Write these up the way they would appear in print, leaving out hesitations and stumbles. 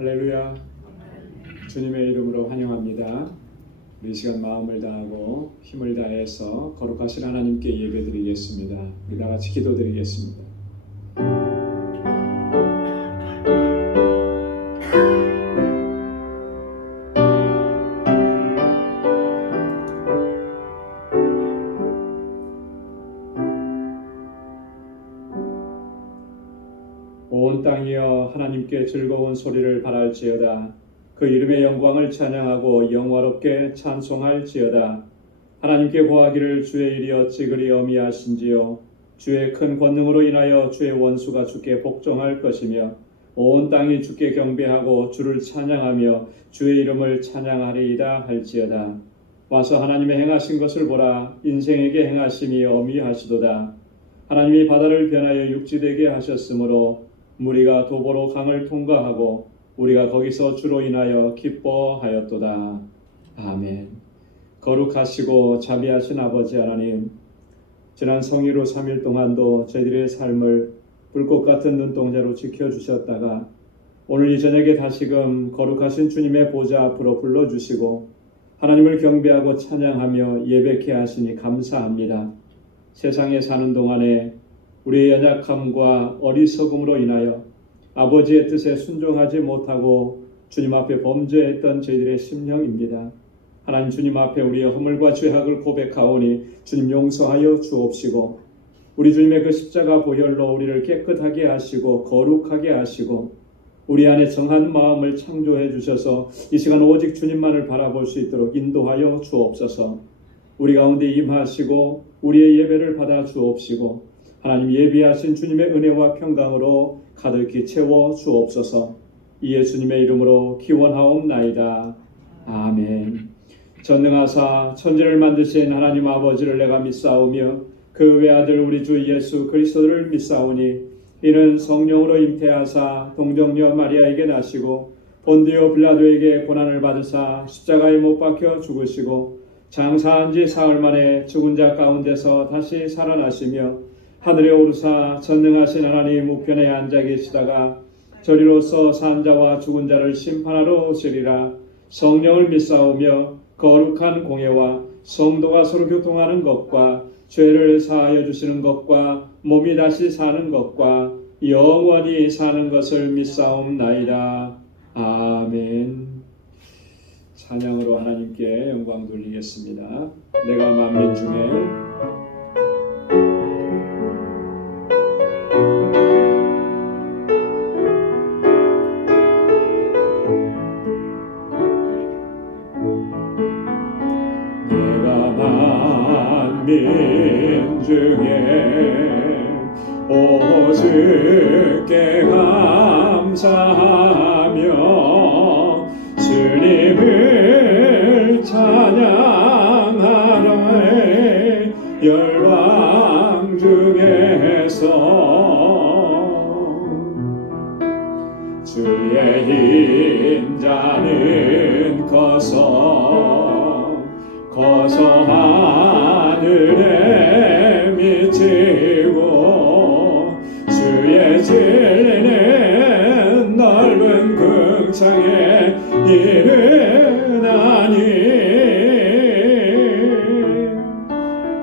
할렐루야. 주님의 이름으로 환영합니다. 우리 시간 마음을 다하고 힘을 다해서 거룩하신 하나님께 예배드리겠습니다. 우리 다 같이 기도드리겠습니다. 온 땅이여 하나님께 즐거운 소리를 발할지어다. 그 이름의 영광을 찬양하고 영화롭게 찬송할지어다. 하나님께 고하기를 주의 일이 어찌 그리 어미하신지요. 주의 큰 권능으로 인하여 주의 원수가 주께 복종할 것이며 온 땅이 주께 경배하고 주를 찬양하며 주의 이름을 찬양하리이다 할지어다. 와서 하나님의 행하신 것을 보라. 인생에게 행하심이 어미하시도다. 하나님이 바다를 변하여 육지되게 하셨으므로 무리가 도보로 강을 통과하고 우리가 거기서 주로 인하여 기뻐하였도다. 아멘. 거룩하시고 자비하신 아버지 하나님, 지난 성일후 3일 동안도 저희들의 삶을 불꽃 같은 눈동자로 지켜주셨다가 오늘 이 저녁에 다시금 거룩하신 주님의 보좌 앞으로 불러주시고 하나님을 경배하고 찬양하며 예배케 하시니 감사합니다. 세상에 사는 동안에 우리의 연약함과 어리석음으로 인하여 아버지의 뜻에 순종하지 못하고 주님 앞에 범죄했던 저희들의 심령입니다. 하나님 주님 앞에 우리의 허물과 죄악을 고백하오니 주님 용서하여 주옵시고 우리 주님의 그 십자가 보혈로 우리를 깨끗하게 하시고 거룩하게 하시고 우리 안에 정한 마음을 창조해 주셔서 이 시간 오직 주님만을 바라볼 수 있도록 인도하여 주옵소서. 우리 가운데 임하시고 우리의 예배를 받아 주옵시고 하나님 예비하신 주님의 은혜와 평강으로 가득히 채워 주옵소서. 이 예수님의 이름으로 기원하옵나이다. 아멘. 전능하사 천지를 만드신 하나님 아버지를 내가 믿사오며 그 외아들 우리 주 예수 그리스도를 믿사오니 이는 성령으로 잉태하사 동정녀 마리아에게 나시고 본디오 빌라도에게 고난을 받으사 십자가에 못 박혀 죽으시고 장사한 지 사흘 만에 죽은 자 가운데서 다시 살아나시며 하늘에 오르사 전능하신 하나님 우편에 앉아 계시다가 저리로서 산 자와 죽은 자를 심판하러 오시리라. 성령을 믿사오며 거룩한 공예와 성도가 서로 교통하는 것과 죄를 사하여 주시는 것과 몸이 다시 사는 것과 영원히 사는 것을 믿사옵나이다. 아멘. 찬양으로 하나님께 영광 돌리겠습니다. 내가 만민 중에 만민 중에 오직게 감사하며 주님을 찬양하네. 열방 중에서 주의 인자는 커서 하늘에 미치고 주의 진리는 넓은 궁창에 이르나니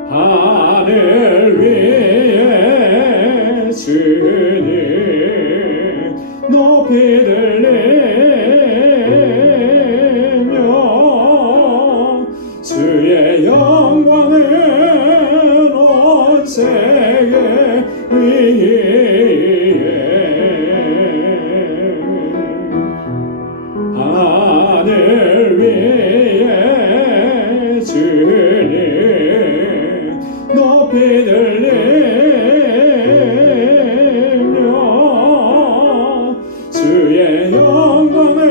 하늘 위에 주님 높이 들리며 주의 영광은 온 세계 위에 하늘 위에 주님 높이 들리며 주의 영광은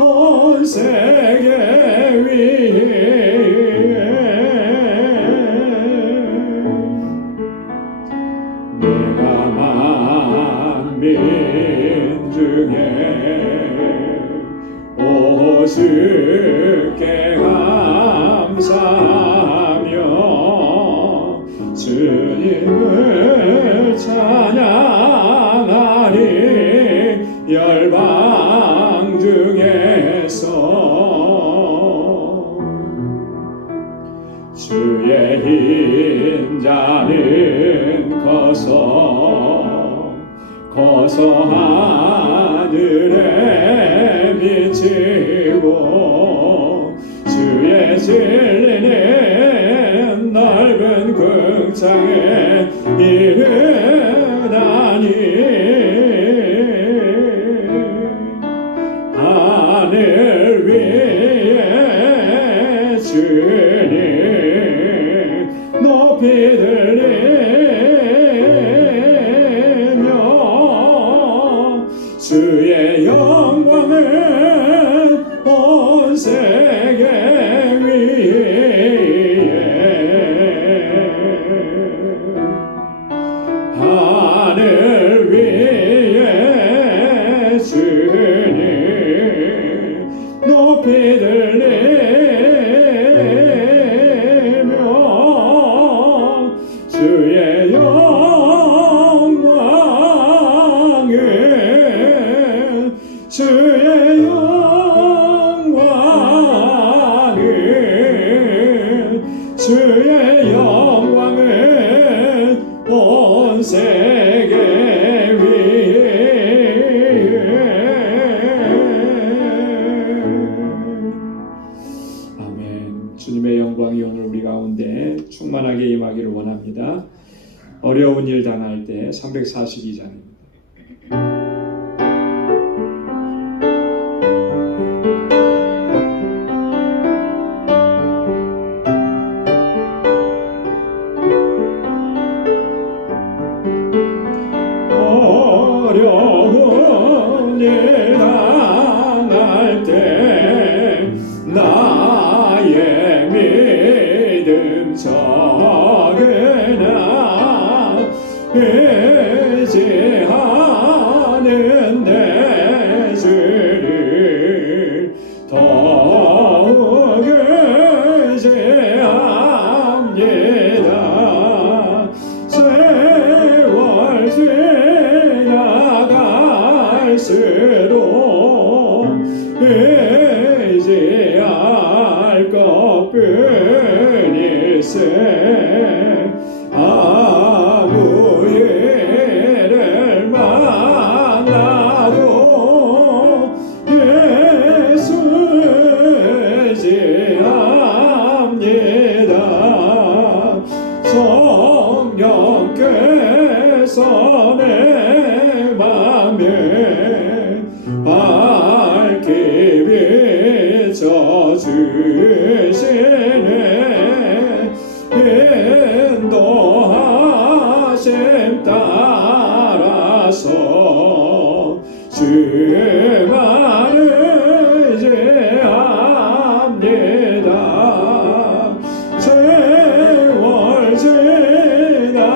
온 세계 위에 주의 인자는 커서 하늘에 미치고 주의 진리는 넓은 궁창에 이르다니 하늘 위에 주님 높이 들리며 주의 영광은 온 세계 위에 하늘 위에 주님 높이 들리며 주의 영광은 주의 영광은 온 세계 위에 아멘. 주님의 영광이 오늘 우리 가운데 충만하게 임하기를 원합니다. 어려운 일 당할 때 342장입니다. 어려운 일 당할 때 나의 믿음 적으나 의지하는 내 주를 더욱 의지합니다. 세월 지나갈수록 의지할 것뿐일세 아무 일을 만나도 예수 의지합니다. 성령께서 내 맘에 밝히 비춰주시네. 인도하심 따라서 주만 의지합니다. 세월 지나갈수록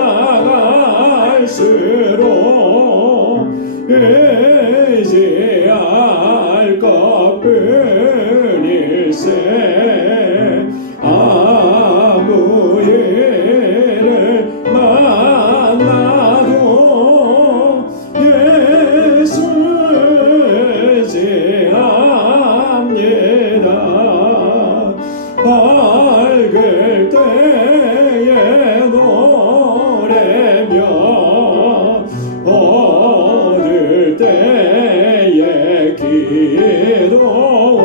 의지할 것뿐일세 아무 일을 만나도 예수 의지합니다. 밝을 때에 노래며 어두울 때에 기도와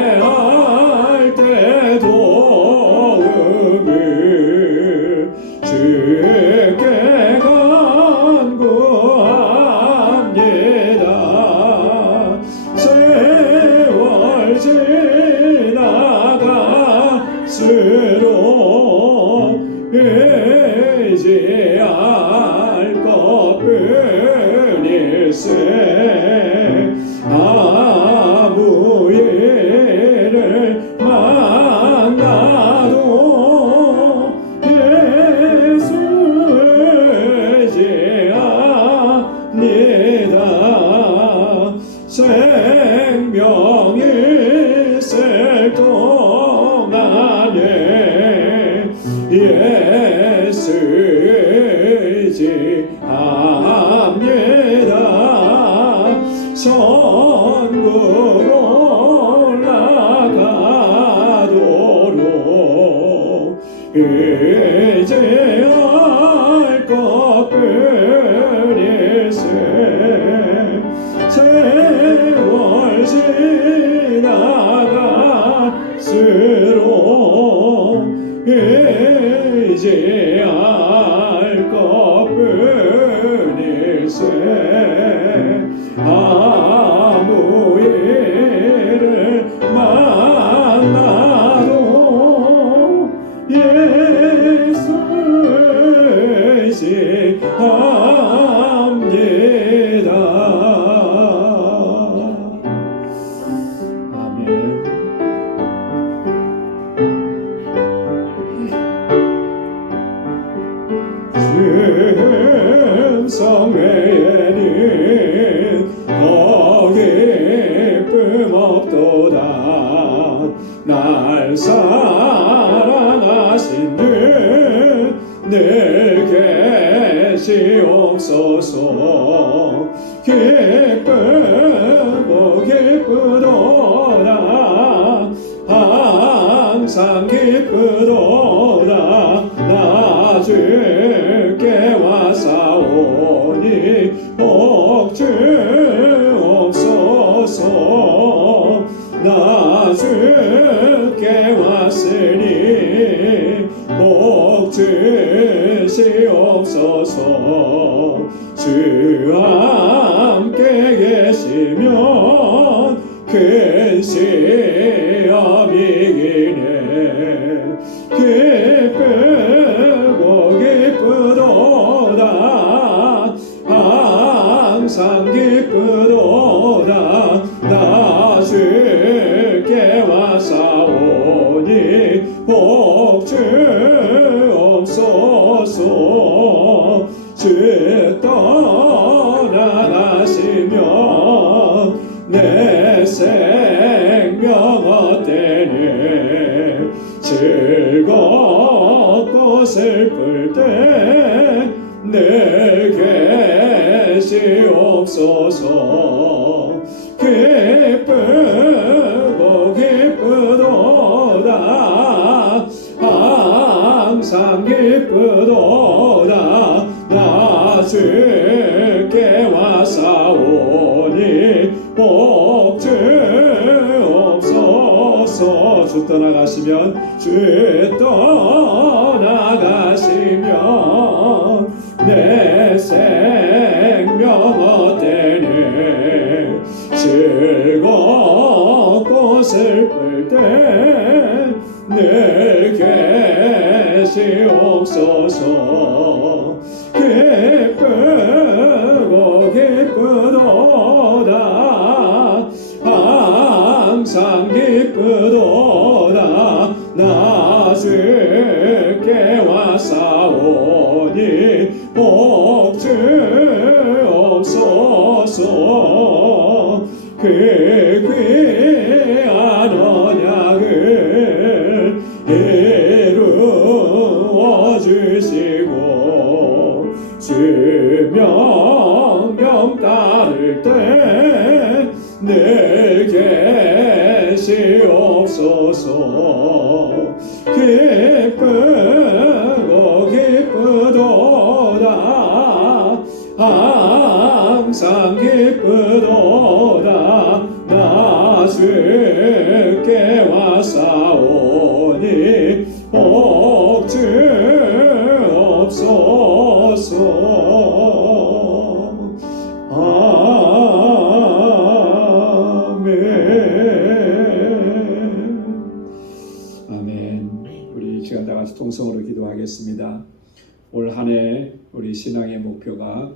위태할 때 도움을 주께 간구합니다. 세월 지나갈수록 의지할 것뿐일세 아무 의지할 것뿐일세 세월 지나갈수록 의지할 것뿐일세 아무 일을 만나도 예수 의지합니다. 아멘. 참 외에는 더 기쁨 없도다. 날 사랑하신 늘 계시옵소서. 기쁘고 기쁘도다. 항상 기쁘도다. 나 주께 와사오니 복 주옵소서. 나 주께 왔으니 복 주시옵소서. 주 함께 계시면 큰 시험이기네. 기쁘고 기쁘도다. 항상 기쁘도다. 나 주께 와사오니 복 주옵소서. 주 떠나가시면 내 생명 헛되네. 즐겁고 슬플 때 늘 계시옵소서. 기쁘고 기쁘도다. 항상 기쁘도다. 나 주께 와사오니 복 주옵소서. 주 떠나가시면 주 떠나가시면 내 생명 헛되네. 즐겁고 슬플 때 늘 계시옵소서. 기쁘고 기쁘도다. 항상 기쁘도다. 나 주께 와사오니 복 주옵소서. 그 귀한 언약을 이루어 주시고 주 명령 따를 때 늘 계시옵소서. 기쁘고 기쁘도다. 항상 기쁘도다. 나 주께 와사오니 복 주옵소서. 아멘. 우리 시간 다 같이 통성으로 기도하겠습니다. 올 한 해 우리 신앙의 목표가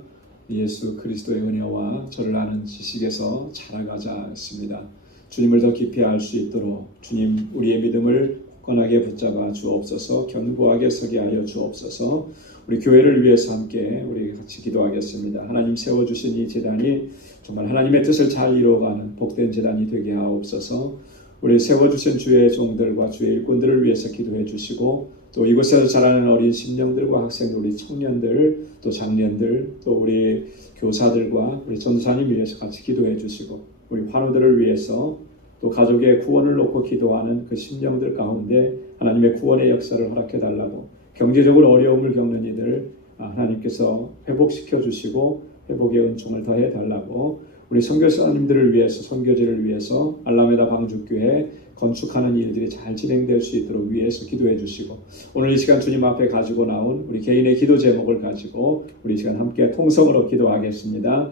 예수 그리스도의 은혜와 저를 아는 지식에서 자라가자 했습니다. 주님을 더 깊이 알 수 있도록 주님 우리의 믿음을 굳건하게 붙잡아 주옵소서. 견고하게 서게 하여 주옵소서. 우리 교회를 위해서 함께 우리 같이 기도하겠습니다. 하나님 세워주신 이 제단이 정말 하나님의 뜻을 잘 이루어가는 복된 제단이 되게 하옵소서. 우리 세워주신 주의 종들과 주의 일꾼들을 위해서 기도해 주시고 또 이곳에서 자라는 어린 심령들과 학생들, 우리 청년들, 또 장년들, 또 우리 교사들과 우리 전도사님 위해서 같이 기도해 주시고 우리 환우들을 위해서 또 또 가족의 구원을 놓고 기도하는 그 심령들 가운데 하나님의 구원의 역사를 허락해 달라고, 경제적으로 어려움을 겪는 이들 하나님께서 회복시켜 주시고 회복의 은총을 더해 달라고, 우리 선교사님들을 위해서, 선교지를 위해서 알라메다 방주교회 건축하는 일들이 잘 진행될 수 있도록 위해서 기도해 주시고, 오늘 이 시간 주님 앞에 가지고 나온 우리 개인의 기도 제목을 가지고 우리 이 시간 함께 통성으로 기도하겠습니다.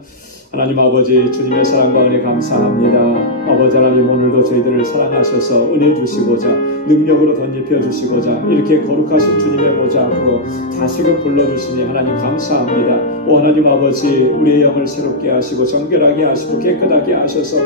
하나님 아버지, 주님의 사랑과 은혜 감사합니다. 아버지 하나님, 오늘도 저희들을 사랑하셔서 은혜 주시고자, 능력으로 덧입혀 주시고자 이렇게 거룩하신 주님의 보좌 앞으로 다시금 불러주시니 하나님 감사합니다. 오 하나님 아버지, 우리의 영을 새롭게 하시고 정결하게 하시고 깨끗하게 하셔서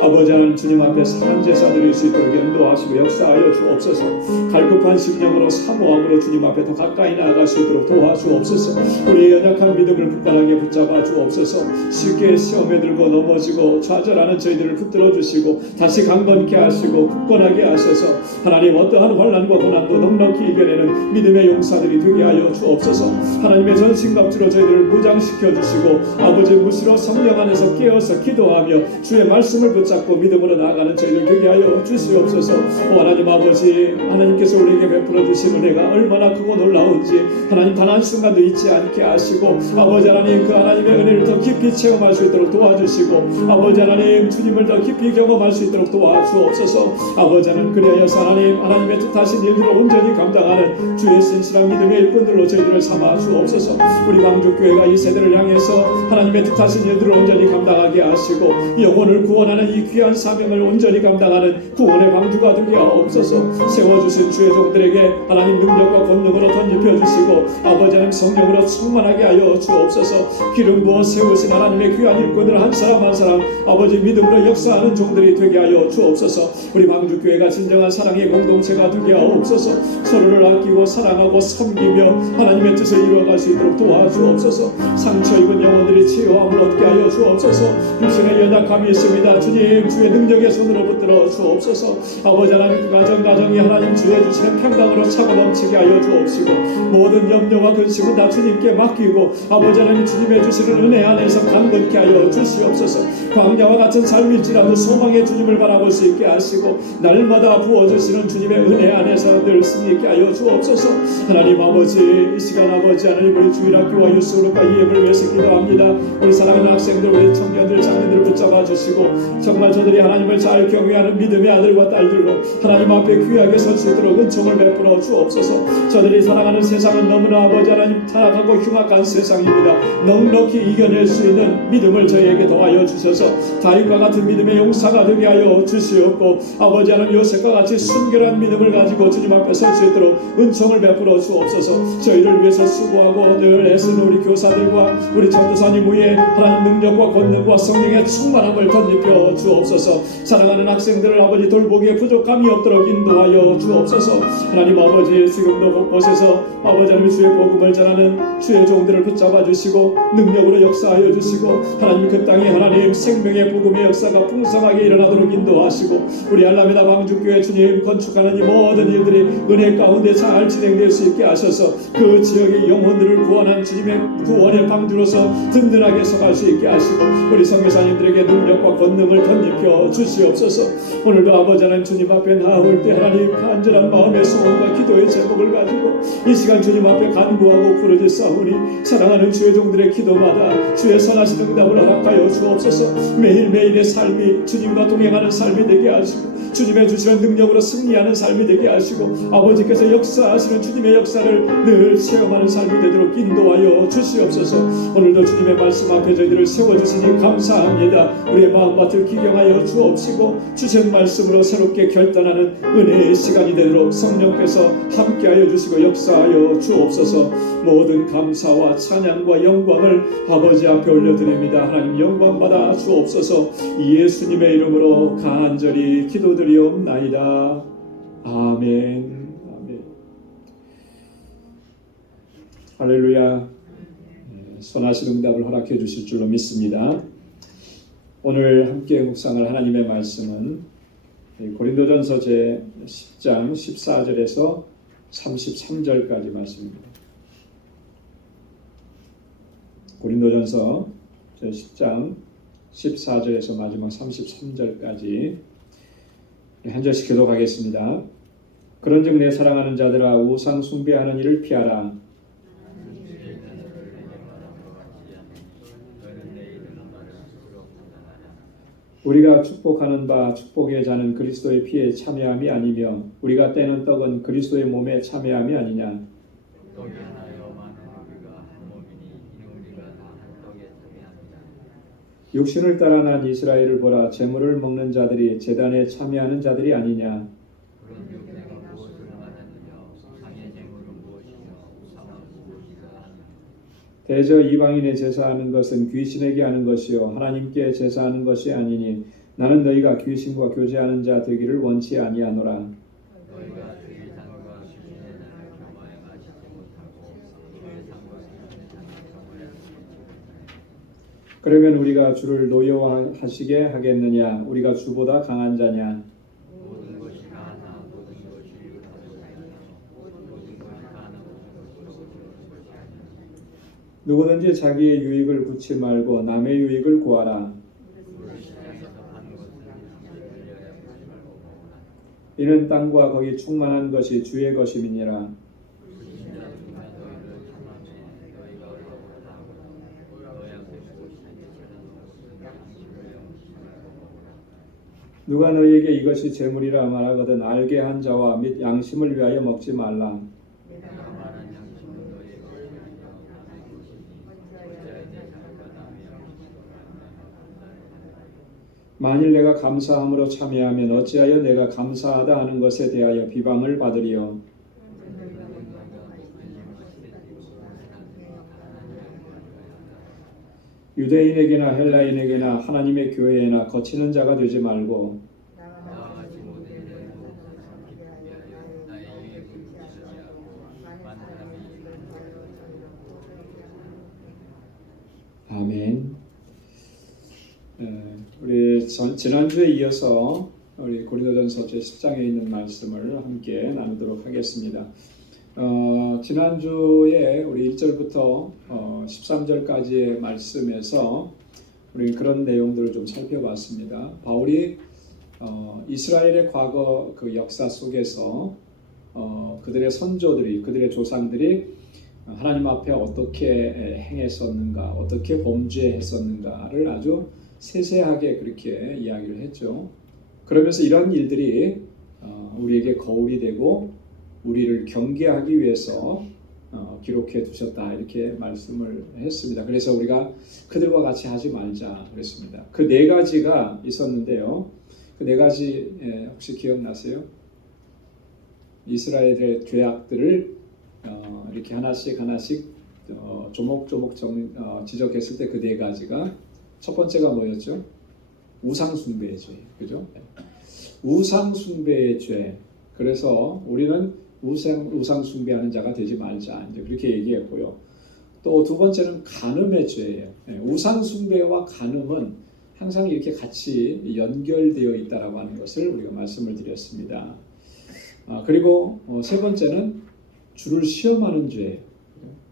아버지 하나님 주님 앞에 사한 제사 드릴 수 있도록 인도하시고 역사하여 주옵소서. 갈급한 심령으로 사모함으로 주님 앞에 더 가까이 나아갈 수 있도록 도와주옵소서. 우리의 연약한 믿음을 굳건하게 붙잡아 주옵소서. 쉽게 시험에 들고 넘어지고 좌절하는 저희들을 붙들어 주시고 다시 강건케 하시고 굳건하게 하셔서 하나님 어떠한 환난과 고난도 넉넉히 이겨내는 믿음의 용사들이 되게 하여 주옵소서. 하나님의 전신갑주로 저희들을 무장시켜 주시고 아버지 무시로 성령 안에서 깨어서 기도하며 주의 말씀을 붙잡고 믿음으로 나아가는 저희들 되게 하여 주시옵소서. 오 하나님 아버지, 하나님께서 우리에게 베풀어 주신 은혜가 얼마나 크고 놀라운지 하나님 단 한 순간도 잊지 않게 하시고 아버지 하나님, 그 하나님의 은혜를 더 깊이 체험할 수 있도록 도와주시고 아버지 하나님, 주님을 더 깊이 경험할 수 있도록 도와주옵소서. 아버지 하나님, 그리하여서 하나님의 뜻하신 일들을 온전히 감당하는 주의 신실한 믿음의 일꾼들로 저희들을 삼아 주옵소서. 우리 방주교회가 이 세대를 향해서 하나님의 뜻하신 일들을 온전히 감당하게 하시고 영혼을 구원하는 이 귀한 사명을 온전히 감당하는 구원의 방주가 되게 하옵소서. 세워주신 주의 종들에게 하나님 능력과 권능으로 덧입혀 주시고 아버지 하나님 성령으로 충만하게 하여 주옵소서. 기름 부어 세우신 하나님의 귀한 일꾼들 한 사람 한 사람 아버지 믿음으로 역사하는 종들이 되게 하여 주옵소서. 우리 방주교회가 진정한 사랑의 공동체가 되게 하옵소서. 서로를 아끼고 사랑하고 섬기며 하나님의 뜻을 이루어갈 수 있도록 도와주옵소서. 상처 입은 영혼들이 치유함을 얻게 하여 주옵소서. 육신의 연약함이 있습니다. 주님, 주의 능력의 손으로 붙들어 주옵소서. 아버지 하나님, 그 가정이 하나님 주의 주시는 평강으로 차고 넘치게 하여 주옵시고 모든 염려와 근심은 다 주님께 맡기고 아버지 하나님 주님의 주시는 은혜 안에서 강건케 하여 주시옵소서. 광야와 같은 삶일지라도 소망의 주님을 바라볼 수 있게 하시고 날마다 부어주시는 주님의 은혜 안에서 늘 승리있게 하여 주옵소서. 하나님 아버지, 이 시간 아버지 하나님 우리 주일학교와 유스그룹과 이앱을 위해서 기도합니다. 우리 사랑하는 학생들, 우리 청년들, 자녀들을 붙잡아 주시고 정말 저들이 하나님을 잘 경외하는 믿음의 아들과 딸들로 하나님 앞에 귀하게 설 수 있도록 은총을 베풀어 주옵소서. 저들이 살아가는 세상은 너무나 아버지 하나님 타락하고 흉악한 세상입니다. 넉넉히 이겨낼 수 있는 믿음을 저희에게 더하여 주셔서 다윗과 같은 믿음의 용사가 되게 하여 주시옵고 아버지 하나님 요셉과 같이 순결한 믿음을 가지고 주님 앞에 설 수 있도록 은총을 베풀어 주옵소서. 저희를 위해서 수고하고 늘 애쓰는 우리 교사들과 우리 전도사님 위에 하나님 능력과 권능과 성령의 충만함을 덧입혀 주옵소서. 사랑하는 학생들을 아버지 돌보기에 부족함이 없도록 인도하여 주옵소서. 하나님 아버지, 지금도 곳곳에서 아버지 하나님 주의 복음을 전하는 주의 종들을 붙잡아 주시고 능력으로 역사하여 주시고 하나님 그 땅에 하나님 생명의 복음의 역사가 풍성하게 일어나도록 인도하시고 우리 알라메다 방주교회 주님 건축하는 이 모든 일들이 은혜 가운데 잘 진행될 수 있게 하셔서 그 지역의 영혼들을 구원한 주님의 구원의 방주로서 든든하게 서갈 수 있게 하시고 우리 선교사님들에게 능력과 권능을 덧입혀 주시옵소서. 오늘도 아버지 하나님 주님 앞에 나올 때 하나님 간절한 마음의 소원과 기도의 제목을 가지고 이 시간 주님 앞에 간구하고 부르짖사오니 사랑하는 주의 종들의 기도마다 주의 선하신 응답을 허락하여 주옵소서. 매일매일의 삶이 주님과 동행하는 삶이 되게 하시고 주님의 주시는 능력으로 승리하는 삶이 되게 하시고 아버지께서 역사하시는 주님의 역사를 늘 체험하는 삶이 되도록 인도하여 주시옵소서. 오늘도 주님의 말씀 앞에 저희들을 세워주시니 감사합니다. 우리의 마음밭을 기경하여 주옵시고 주신 말씀으로 새롭게 결단하는 은혜의 시간이 되도록 성령께서 함께하여 주시고 역사하여 주옵소서. 모든 감사와 찬양과 영광을 아버지 앞에 올려드립니다. 하나님 영광 받아 주옵소서. 예수님의 이름으로 간절히 기도드리옵나이다. 아멘. 아멘. 할렐루야. 선하신 응답을 허락해 주실 줄로 믿습니다. 오늘 함께 묵상할 하나님의 말씀은 고린도전서 제 10장 14절에서 33절까지 말씀입니다. 고린도전서 제 10장 14절에서 마지막 33절까지 한 절씩 기도하겠습니다. 그런즉 내 사랑하는 자들아 우상 숭배하는 일을 피하라. 우리가 축복하는 바 축복의 자는 그리스도의 피에 참여함이 아니며 우리가 떼는 떡은 그리스도의 몸에 참여함이 아니냐. 육신을 따라 난 이스라엘을 보라. 제물을 먹는 자들이 제단에 참여하는 자들이 아니냐. 대저 이방인의 제사하는 것은 귀신에게 하는 것이요 하나님께 제사하는 것이 아니니 나는 너희가 귀신과 교제하는 자 되기를 원치 아니하노라. 그러면 우리가 주를 노여워하시게 하겠느냐? 우리가 주보다 강한 자냐? 누구든지 자기의 유익을 구치 말고 남의 유익을 구하라. 이는 땅과 거기 충만한 것이 주의 것임이니라. 누가 너희에게 이것이 재물이라 말하거든 알게 한 자와 및 양심을 위하여 먹지 말라. 만일 내가 감사함으로 참여하면 어찌하여 내가 감사하다 하는 것에 대하여 비방을 받으리요. 유대인에게나 헬라인에게나 하나님의 교회에나 거치는 자가 되지 말고 아멘. 우리 지난주에 이어서 우리 고린도전서 제10장에 있는 말씀을 함께 나누도록 하겠습니다. 지난주에 우리 1절부터 13절까지의 말씀에서 우리 그런 내용들을 좀 살펴봤습니다. 바울이 이스라엘의 과거 그 역사 속에서 그들의 선조들이 그들의 조상들이 하나님 앞에 어떻게 행했었는가, 어떻게 범죄했었는가를 아주 세세하게 그렇게 이야기를 했죠. 그러면서 이런 일들이 우리에게 거울이 되고 우리를 경계하기 위해서 기록해 두셨다 이렇게 말씀을 했습니다. 그래서 우리가 그들과 같이 하지 말자 그랬습니다. 그 네 가지가 있었는데요. 그 네 가지 혹시 기억나세요? 이스라엘의 죄악들을 이렇게 하나씩 조목조목 지적했을 때 그 네 가지가 첫 번째가 뭐였죠? 우상 숭배의 죄, 그죠? 우상 숭배의 죄. 그래서 우리는 우상 숭배하는 자가 되지 말자. 이제 그렇게 얘기했고요. 또 두 번째는 간음의 죄예요. 우상 숭배와 간음은 항상 이렇게 같이 연결되어 있다라고 하는 것을 우리가 말씀을 드렸습니다. 그리고 세 번째는 주를 시험하는 죄.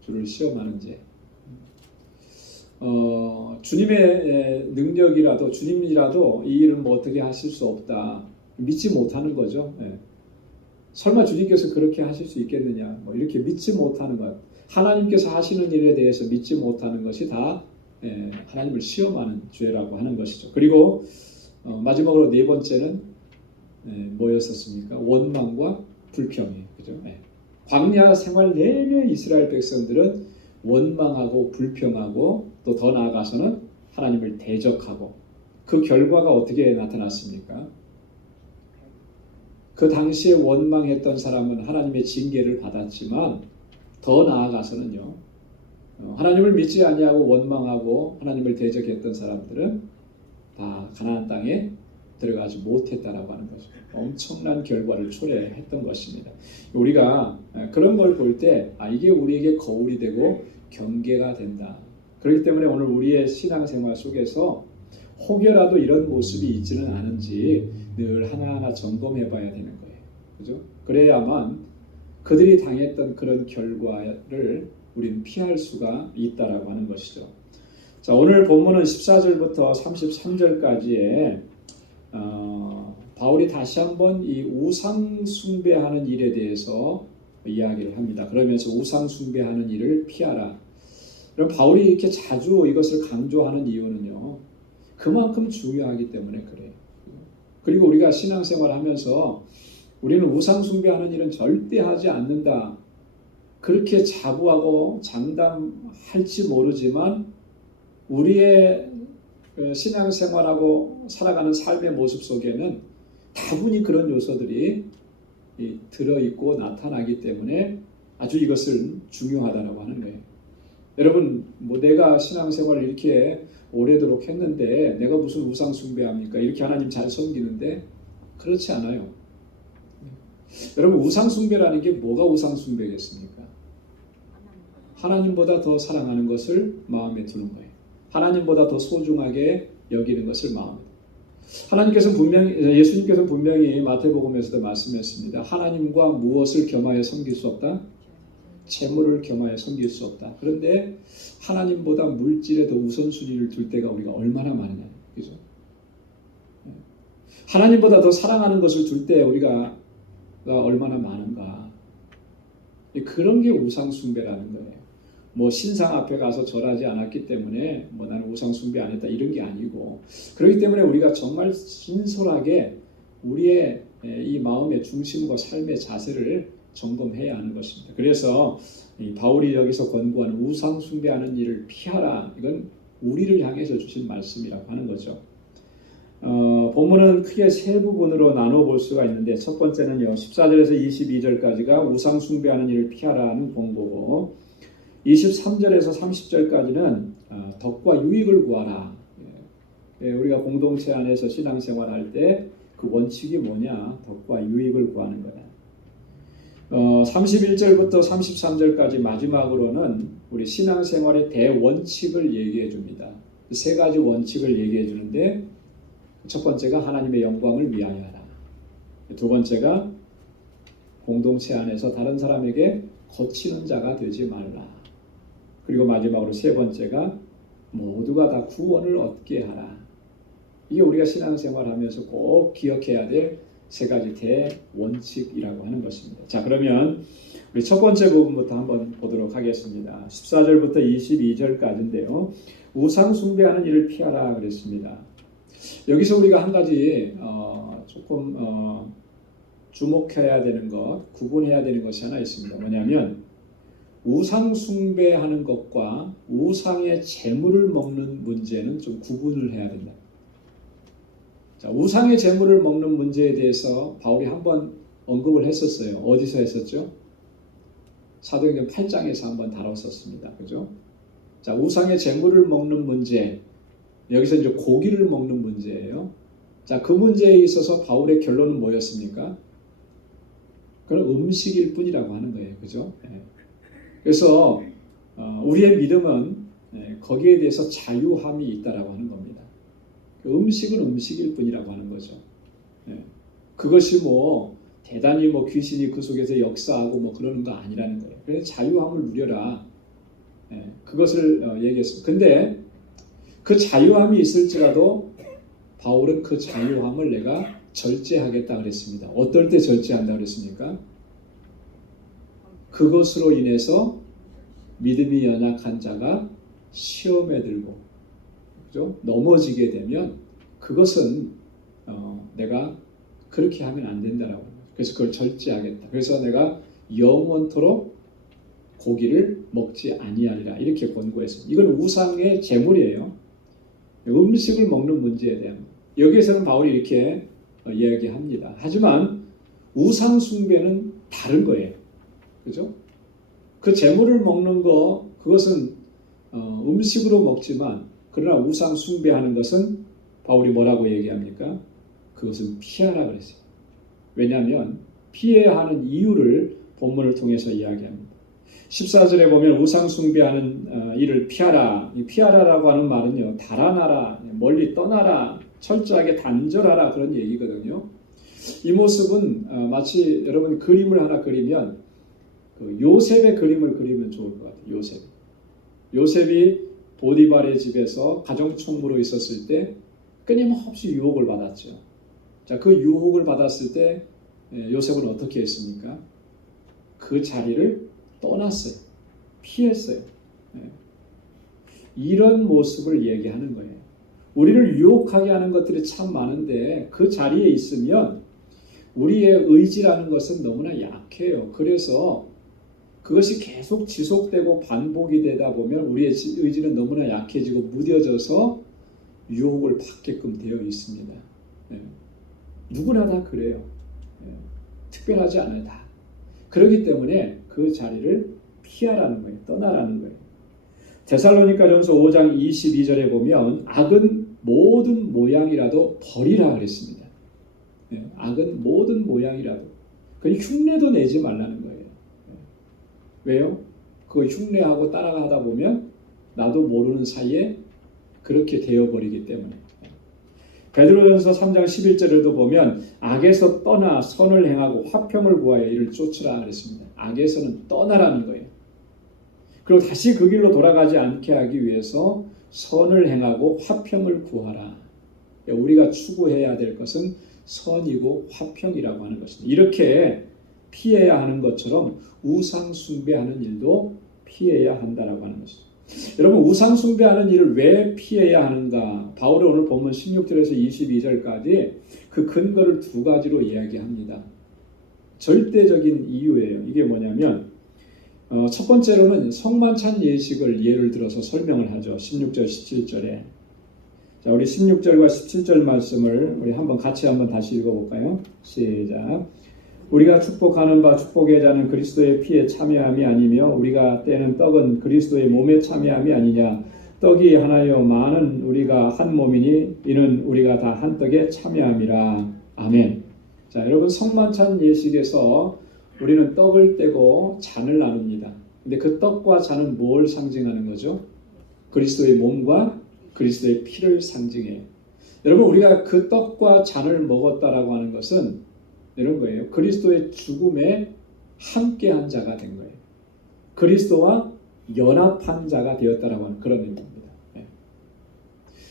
주를 시험하는 죄. 주님의 능력이라도 주님이라도 이 일은 뭐 어떻게 하실 수 없다 믿지 못하는 거죠. 설마 주님께서 그렇게 하실 수 있겠느냐 뭐 이렇게 믿지 못하는 것, 하나님께서 하시는 일에 대해서 믿지 못하는 것이 다 하나님을 시험하는 죄라고 하는 것이죠. 그리고 마지막으로 네 번째는 뭐였었습니까? 원망과 불평이에요. 그죠? 광야 생활 내내 이스라엘 백성들은 원망하고 불평하고 또 더 나아가서는 하나님을 대적하고 그 결과가 어떻게 나타났습니까? 그 당시에 원망했던 사람은 하나님의 징계를 받았지만 더 나아가서는요. 하나님을 믿지 아니하고 원망하고 하나님을 대적했던 사람들은 다 가나안 땅에 들어가지 못했다라고 하는 거죠. 엄청난 결과를 초래했던 것입니다. 우리가 그런 걸 볼 때 이게 우리에게 거울이 되고 경계가 된다. 그렇기 때문에 오늘 우리의 신앙생활 속에서 혹여라도 이런 모습이 있지는 않은지 늘 하나하나 점검해 봐야 되는 거예요. 그죠? 그래야만 그들이 당했던 그런 결과를 우리는 피할 수가 있다라고 하는 것이죠. 자, 오늘 본문은 14절부터 33절까지의 바울이 다시 한번 이 우상 숭배하는 일에 대해서 이야기를 합니다. 그러면서 우상 숭배하는 일을 피하라. 그럼 바울이 이렇게 자주 이것을 강조하는 이유는요, 그만큼 중요하기 때문에 그래요. 그리고 우리가 신앙생활 하면서 우리는 우상 숭배하는 일은 절대 하지 않는다, 그렇게 자부하고 장담할지 모르지만 우리의 신앙생활하고 살아가는 삶의 모습 속에는 다분히 그런 요소들이 들어있고 나타나기 때문에 아주 이것을 중요하다고 하는 거예요. 여러분, 뭐 내가 신앙생활을 이렇게 오래도록 했는데 내가 무슨 우상 숭배합니까? 이렇게 하나님 잘 섬기는데 그렇지 않아요. 여러분, 우상 숭배라는 게 뭐가 우상 숭배겠습니까? 하나님보다 더 사랑하는 것을 마음에 두는 거예요. 하나님보다 더 소중하게 여기는 것을 마음에. 하나님께서는 분명히, 예수님께서는 분명히 마태복음에서도 말씀했습니다. 하나님과 무엇을 겸하여 섬길 수 없다? 재물을 겸하여 섬길 수 없다. 그런데 하나님보다 물질에 더 우선순위를 둘 때가 우리가 얼마나 많으냐, 그죠? 하나님보다 더 사랑하는 것을 둘 때 우리가 얼마나 많은가. 그런 게 우상 숭배라는 거예요. 뭐 신상 앞에 가서 절하지 않았기 때문에 뭐 나는 우상 숭배 안 했다, 이런 게 아니고, 그렇기 때문에 우리가 정말 신솔하게 우리의 이 마음의 중심과 삶의 자세를 점검해야 하는 것입니다. 그래서 바울이 여기서 권고하는 우상 숭배하는 일을 피하라, 이건 우리를 향해서 주신 말씀이라고 하는 거죠. 본문은 크게 세 부분으로 나눠볼 수가 있는데, 첫 번째는요, 14절에서 22절까지가 우상 숭배하는 일을 피하라는 권고고, 23절에서 30절까지는 덕과 유익을 구하라. 우리가 공동체 안에서 신앙생활할 때 그 원칙이 뭐냐? 덕과 유익을 구하는 거다. 31절부터 33절까지 마지막으로는 우리 신앙생활의 대원칙을 얘기해 줍니다. 세 가지 원칙을 얘기해 주는데, 첫 번째가 하나님의 영광을 위하여 하라. 두 번째가 공동체 안에서 다른 사람에게 거치는 자가 되지 말라. 그리고 마지막으로 세 번째가 모두가 다 구원을 얻게 하라. 이게 우리가 신앙생활하면서 꼭 기억해야 될 세 가지 대원칙이라고 하는 것입니다. 자, 그러면 우리 첫 번째 부분부터 한번 보도록 하겠습니다. 14절부터 22절까지인데요. 우상 숭배하는 일을 피하라 그랬습니다. 여기서 우리가 한 가지 조금 주목해야 되는 것, 구분해야 되는 것이 하나 있습니다. 뭐냐면 우상 숭배하는 것과 우상의 재물을 먹는 문제는 좀 구분을 해야 된다. 자, 우상의 재물을 먹는 문제에 대해서 바울이 한번 언급을 했었어요. 어디서 했었죠? 사도행전 8장에서 한번 다뤘었습니다. 그죠? 자, 우상의 재물을 먹는 문제, 여기서 이제 고기를 먹는 문제예요. 자, 그 문제에 있어서 바울의 결론은 뭐였습니까? 그건 음식일 뿐이라고 하는 거예요. 그죠? 그래서 우리의 믿음은 거기에 대해서 자유함이 있다라고 하는 겁니다. 음식은 음식일 뿐이라고 하는 거죠. 그것이 뭐 대단히 뭐 귀신이 그 속에서 역사하고 뭐 그러는 거 아니라는 거예요. 그래서 자유함을 누려라. 그것을 얘기했습니다. 근데 그 자유함이 있을지라도 바울은 그 자유함을 내가 절제하겠다 그랬습니다. 어떨 때 절제한다 그랬습니까? 그것으로 인해서 믿음이 연약한 자가 시험에 들고, 그죠? 넘어지게 되면 그것은 내가 그렇게 하면 안 된다라고. 그래서 그걸 절제하겠다. 그래서 내가 영원토록 고기를 먹지 아니하리라, 이렇게 권고했습니다. 이건 우상의 제물이에요. 음식을 먹는 문제에 대한, 여기에서는 바울이 이렇게 이야기합니다. 하지만 우상 숭배는 다른 거예요. 그죠? 그 제물을 먹는 거, 그것은 음식으로 먹지만, 그러나 우상 숭배하는 것은 바울이 뭐라고 얘기합니까? 그것은 피하라 그랬어요. 왜냐하면 피해야 하는 이유를 본문을 통해서 이야기합니다. 14절에 보면 우상 숭배하는 일을 피하라. 이 피하라라고 하는 말은요, 달아나라, 멀리 떠나라, 철저하게 단절하라, 그런 얘기거든요. 이 모습은 마치 여러분 그림을 하나 그리면 그 요셉의 그림을 그리면 좋을 것 같아요. 요셉이 보디발의 집에서 가정총무로 있었을 때 끊임없이 유혹을 받았죠. 자, 그 유혹을 받았을 때 요셉은 어떻게 했습니까? 그 자리를 떠났어요. 피했어요. 이런 모습을 얘기하는 거예요. 우리를 유혹하게 하는 것들이 참 많은데 그 자리에 있으면 우리의 의지라는 것은 너무나 약해요. 그래서 그것이 계속 지속되고 반복이 되다 보면 우리의 의지는 너무나 약해지고 무뎌져서 유혹을 받게끔 되어 있습니다. 누구나 다 그래요. 특별하지 않아요. 다. 그렇기 때문에 그 자리를 피하라는 거예요. 떠나라는 거예요. 데살로니가전서 5장 22절에 보면 악은 모든 모양이라도 버리라 그랬습니다. 악은 모든 모양이라도. 그 흉내도 내지 말라는 거예요. 왜요? 그 흉내하고 따라가다 보면 나도 모르는 사이에 그렇게 되어버리기 때문에. 베드로전서 3장 11절에도 보면 악에서 떠나 선을 행하고 화평을 구하여 이를 쫓으라 그랬습니다. 악에서는 떠나라는 거예요. 그리고 다시 그 길로 돌아가지 않게 하기 위해서 선을 행하고 화평을 구하라. 우리가 추구해야 될 것은 선이고 화평이라고 하는 것입니다. 이렇게 피해야 하는 것처럼 우상 숭배하는 일도 피해야 한다라고 하는 것입니다. 여러분, 우상 숭배하는 일을 왜 피해야 하는가? 바울이 오늘 본문 16절에서 22절까지 그 근거를 두 가지로 이야기합니다. 절대적인 이유예요. 이게 뭐냐면 첫 번째로는 성만찬 예식을 예를 들어서 설명을 하죠. 16절, 17절에. 자, 우리 16절과 17절 말씀을 우리 같이 다시 읽어볼까요? 시작. 우리가 축복하는 바 축복의 자는 그리스도의 피에 참여함이 아니며 우리가 떼는 떡은 그리스도의 몸에 참여함이 아니냐. 떡이 하나요 많은 우리가 한 몸이니 이는 우리가 다 한 떡에 참여함이라. 아멘. 자, 여러분, 성만찬 예식에서 우리는 떡을 떼고 잔을 나눕니다. 근데 그 떡과 잔은 뭘 상징하는 거죠? 그리스도의 몸과 그리스도의 피를 상징해요. 여러분, 우리가 그 떡과 잔을 먹었다라고 하는 것은 이런 거예요. 그리스도의 죽음에 함께한 자가 된 거예요. 그리스도와 연합한 자가 되었다라고 하는 그런 의미입니다.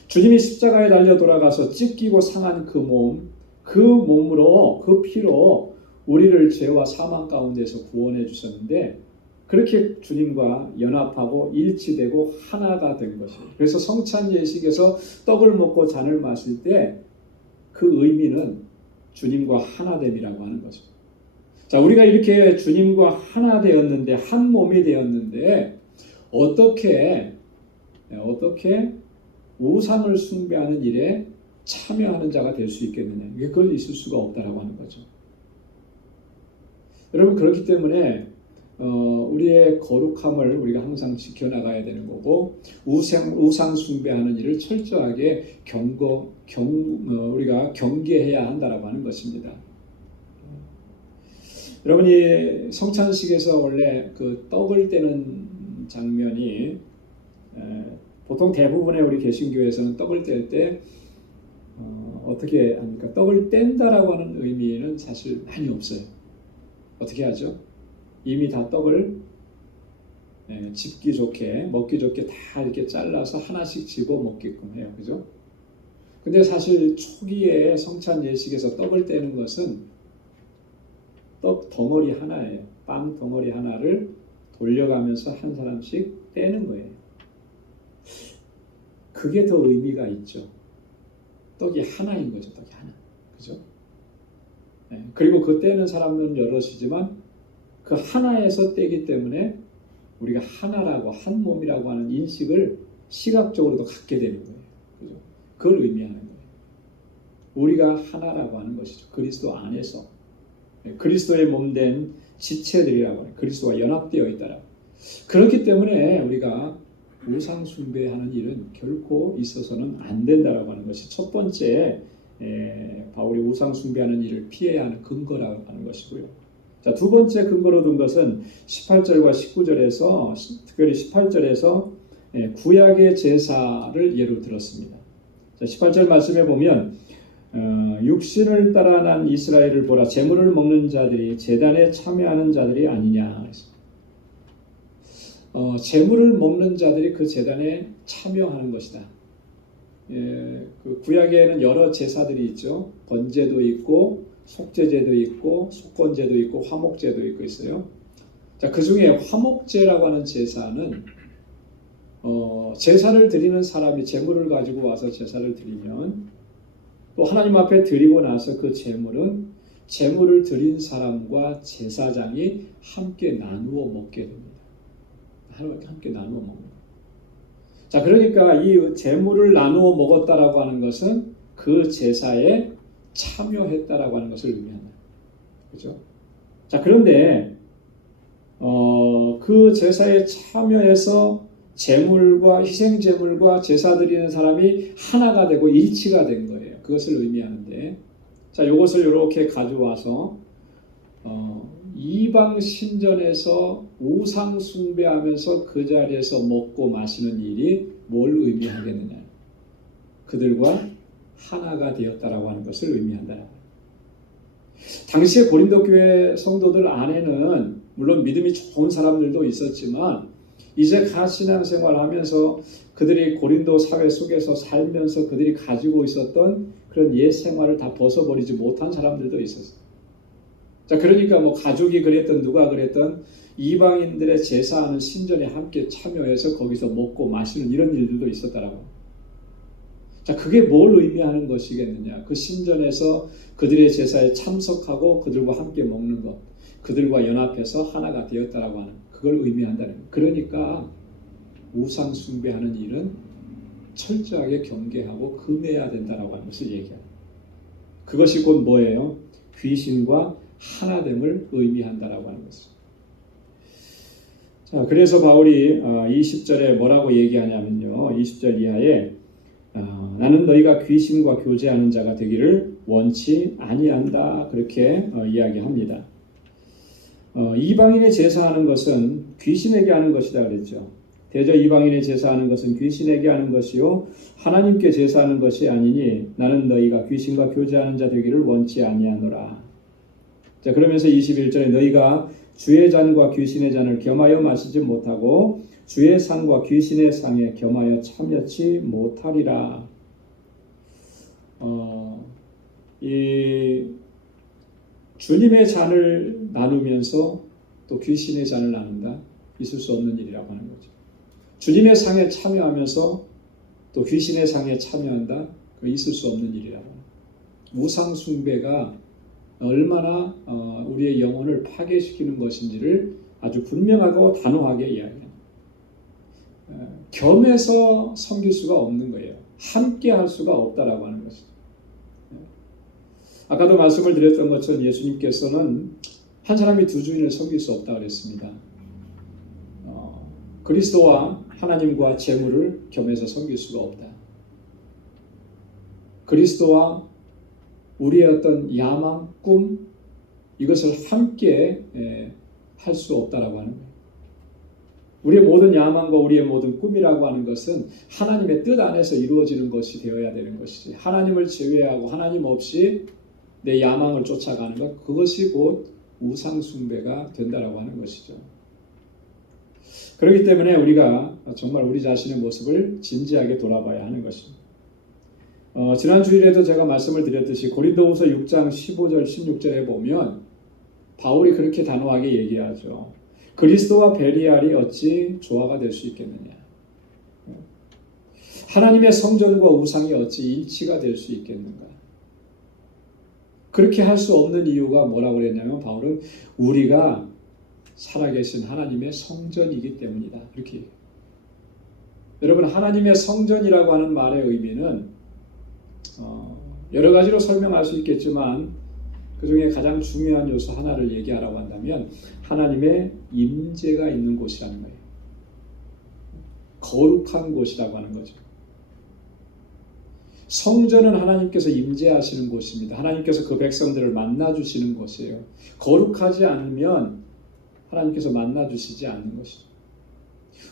주님이 십자가에 달려 돌아가서 찢기고 상한 그 몸, 그 몸으로, 그 피로 우리를 죄와 사망 가운데서 구원해 주셨는데 그렇게 주님과 연합하고 일치되고 하나가 된 것이에요. 그래서 성찬 예식에서 떡을 먹고 잔을 마실 때 그 의미는 주님과 하나됨이라고 하는 거죠. 자, 우리가 이렇게 주님과 하나 되었는데, 한 몸이 되었는데 어떻게 우상을 숭배하는 일에 참여하는 자가 될 수 있겠느냐? 이게 그걸 있을 수가 없다라고 하는 거죠. 여러분, 그렇기 때문에 우리의 거룩함을 우리가 항상 지켜나가야 되는 거고 우상 숭배하는 일을 철저하게 우리가 경계해야 한다라고 하는 것입니다. 여러분이 성찬식에서 원래 그 떡을 떼는 장면이 보통 대부분의 우리 개신교에서는 떡을 뗄 때 어떻게 합니까? 떡을 뗀다라고 하는 의미는 사실 많이 없어요. 어떻게 하죠? 이미 다 떡을 집기 좋게, 먹기 좋게 다 이렇게 잘라서 하나씩 집어 먹게끔 해요. 그죠? 근데 사실 초기에 성찬 예식에서 떡을 떼는 것은 떡 덩어리 하나예요. 빵 덩어리 하나를 돌려가면서 한 사람씩 떼는 거예요. 그게 더 의미가 있죠. 떡이 하나인 거죠. 떡이 하나. 그죠? 그리고 그 떼는 사람은 여럿이지만 그 하나에서 떼기 때문에 우리가 하나라고, 한 몸이라고 하는 인식을 시각적으로도 갖게 되는 거예요. 그죠? 그걸 의미하는 거예요. 우리가 하나라고 하는 것이죠. 그리스도 안에서. 그리스도의 몸된 지체들이라고 해요. 그리스도와 연합되어 있다라. 그렇기 때문에 우리가 우상 숭배하는 일은 결코 있어서는 안 된다라고 하는 것이 첫 번째 바울이 우상 숭배하는 일을 피해야 하는 근거라고 하는 것이고요. 자, 두 번째 근거로 둔 것은 18절과 19절에서 특별히 18절에서 구약의 제사를 예로 들었습니다. 자, 18절 말씀에 보면 육신을 따라 난 이스라엘을 보라, 제물을 먹는 자들이 제단에 참여하는 자들이 아니냐. 제물을 먹는 자들이 그 제단에 참여하는 것이다. 그 구약에는 여러 제사들이 있죠. 번제도 있고 속죄제도 있고 속건제도 있고 화목제도 있고 있어요. 자, 그 중에 화목제라고 하는 제사는 제사를 드리는 사람이 제물을 가지고 와서 제사를 드리면 또 하나님 앞에 드리고 나서 그 제물은 제물을 드린 사람과 제사장이 함께 나누어 먹게 됩니다. 함께 나누어 먹는. 자, 그러니까 이 제물을 나누어 먹었다라고 하는 것은 그 제사에 참여했다라고 하는 것을 의미한다. 그렇죠? 자, 그런데 그 제사에 참여해서 제물과 희생 제물과 제사 드리는 사람이 하나가 되고 일치가 된 거예요. 그것을 의미하는데, 자, 이것을 이렇게 가져와서 이방 신전에서 우상 숭배하면서 그 자리에서 먹고 마시는 일이 뭘 의미하겠느냐? 그들과 하나가 되었다라고 하는 것을 의미한다. 당시에 고린도 교회 성도들 안에는 물론 믿음이 좋은 사람들도 있었지만 이제 가 신앙생활하면서 그들이 고린도 사회 속에서 살면서 그들이 가지고 있었던 그런 옛 생활을 다 벗어버리지 못한 사람들도 있었어요. 자, 그러니까 뭐 가족이 그랬던 누가 그랬던 이방인들의 제사하는 신전에 함께 참여해서 거기서 먹고 마시는 이런 일들도 있었다라고. 자, 그게 뭘 의미하는 것이겠느냐? 그 신전에서 그들의 제사에 참석하고 그들과 함께 먹는 것, 그들과 연합해서 하나가 되었다라고 하는 그걸 의미한다는 거예요. 그러니까 우상 숭배하는 일은 철저하게 경계하고 금해야 된다라고 하는 것을 얘기합니다. 그것이 곧 뭐예요? 귀신과 하나됨을 의미한다라고 하는 것입니다. 자, 그래서 바울이 20절에 뭐라고 얘기하냐면요. 20절 이하에 나는 너희가 귀신과 교제하는 자가 되기를 원치 아니한다. 그렇게 이야기합니다. 이방인의 제사하는 것은 귀신에게 하는 것이다 그랬죠. 대저 이방인의 제사하는 것은 귀신에게 하는 것이요 하나님께 제사하는 것이 아니니 나는 너희가 귀신과 교제하는 자 되기를 원치 아니하노라. 자, 그러면서 21절에 너희가 주의 잔과 귀신의 잔을 겸하여 마시지 못하고 주의 상과 귀신의 상에 겸하여 참여치 못하리라. 이 주님의 잔을 나누면서 또 귀신의 잔을 나눈다. 있을 수 없는 일이라고 하는 거죠. 주님의 상에 참여하면서 또 귀신의 상에 참여한다. 그 있을 수 없는 일이라고. 우상 숭배가 얼마나 우리의 영혼을 파괴시키는 것인지를 아주 분명하고 단호하게 이야기합니다. 겸해서 섬길 수가 없는 거예요. 함께 할 수가 없다라고 하는 것이죠. 아까도 말씀을 드렸던 것처럼 예수님께서는 한 사람이 두 주인을 섬길 수 없다고 그랬습니다. 그리스도와 하나님과 재물을 겸해서 섬길 수가 없다. 그리스도와 우리의 어떤 야망, 꿈 이것을 함께 할 수 없다라고 하는 거예요. 우리의 모든 야망과 우리의 모든 꿈이라고 하는 것은 하나님의 뜻 안에서 이루어지는 것이 되어야 되는 것이지. 하나님을 제외하고 하나님 없이 내 야망을 쫓아가는 것 그것이 곧 우상 숭배가 된다라고 하는 것이죠. 그렇기 때문에 우리가 정말 우리 자신의 모습을 진지하게 돌아봐야 하는 것입니다. 지난 주일에도 제가 말씀을 드렸듯이 고린도후서 6장 15절 16절에 보면 바울이 그렇게 단호하게 얘기하죠. 그리스도와 벨리알이 어찌 조화가 될 수 있겠느냐. 하나님의 성전과 우상이 어찌 일치가 될 수 있겠는가. 그렇게 할 수 없는 이유가 뭐라고 그랬냐면 바울은 우리가 살아계신 하나님의 성전이기 때문이다. 이렇게 여러분 하나님의 성전이라고 하는 말의 의미는 여러 가지로 설명할 수 있겠지만 그 중에 가장 중요한 요소 하나를 얘기하라고 한다면 하나님의 임재가 있는 곳이라는 거예요. 거룩한 곳이라고 하는 거죠. 성전은 하나님께서 임재하시는 곳입니다. 하나님께서 그 백성들을 만나주시는 곳이에요. 거룩하지 않으면 하나님께서 만나주시지 않는 것이죠.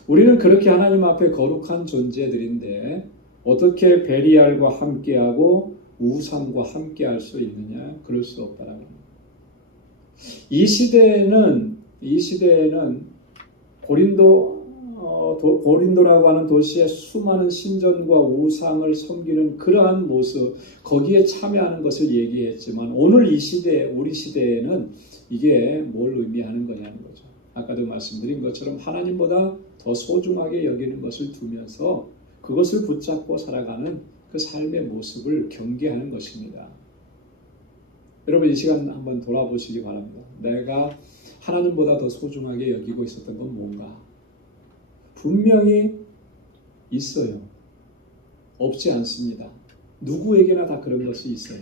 우리는 그렇게 하나님 앞에 거룩한 존재들인데 어떻게 벨리알과 함께하고 우상과 함께할 수 있느냐? 그럴 수 없다라는 거예요. 이 시대에는 고린도 고린도라고 하는 도시에 수많은 신전과 우상을 섬기는 그러한 모습, 거기에 참여하는 것을 얘기했지만 오늘 이 시대, 우리 시대에는 이게 뭘 의미하는 거냐는 거죠. 아까도 말씀드린 것처럼 하나님보다 더 소중하게 여기는 것을 두면서 그것을 붙잡고 살아가는 그 삶의 모습을 경계하는 것입니다. 여러분 이 시간 한번 돌아보시기 바랍니다. 내가 하나님보다 더 소중하게 여기고 있었던 건 뭔가? 분명히 있어요. 없지 않습니다. 누구에게나 다 그런 것이 있어요.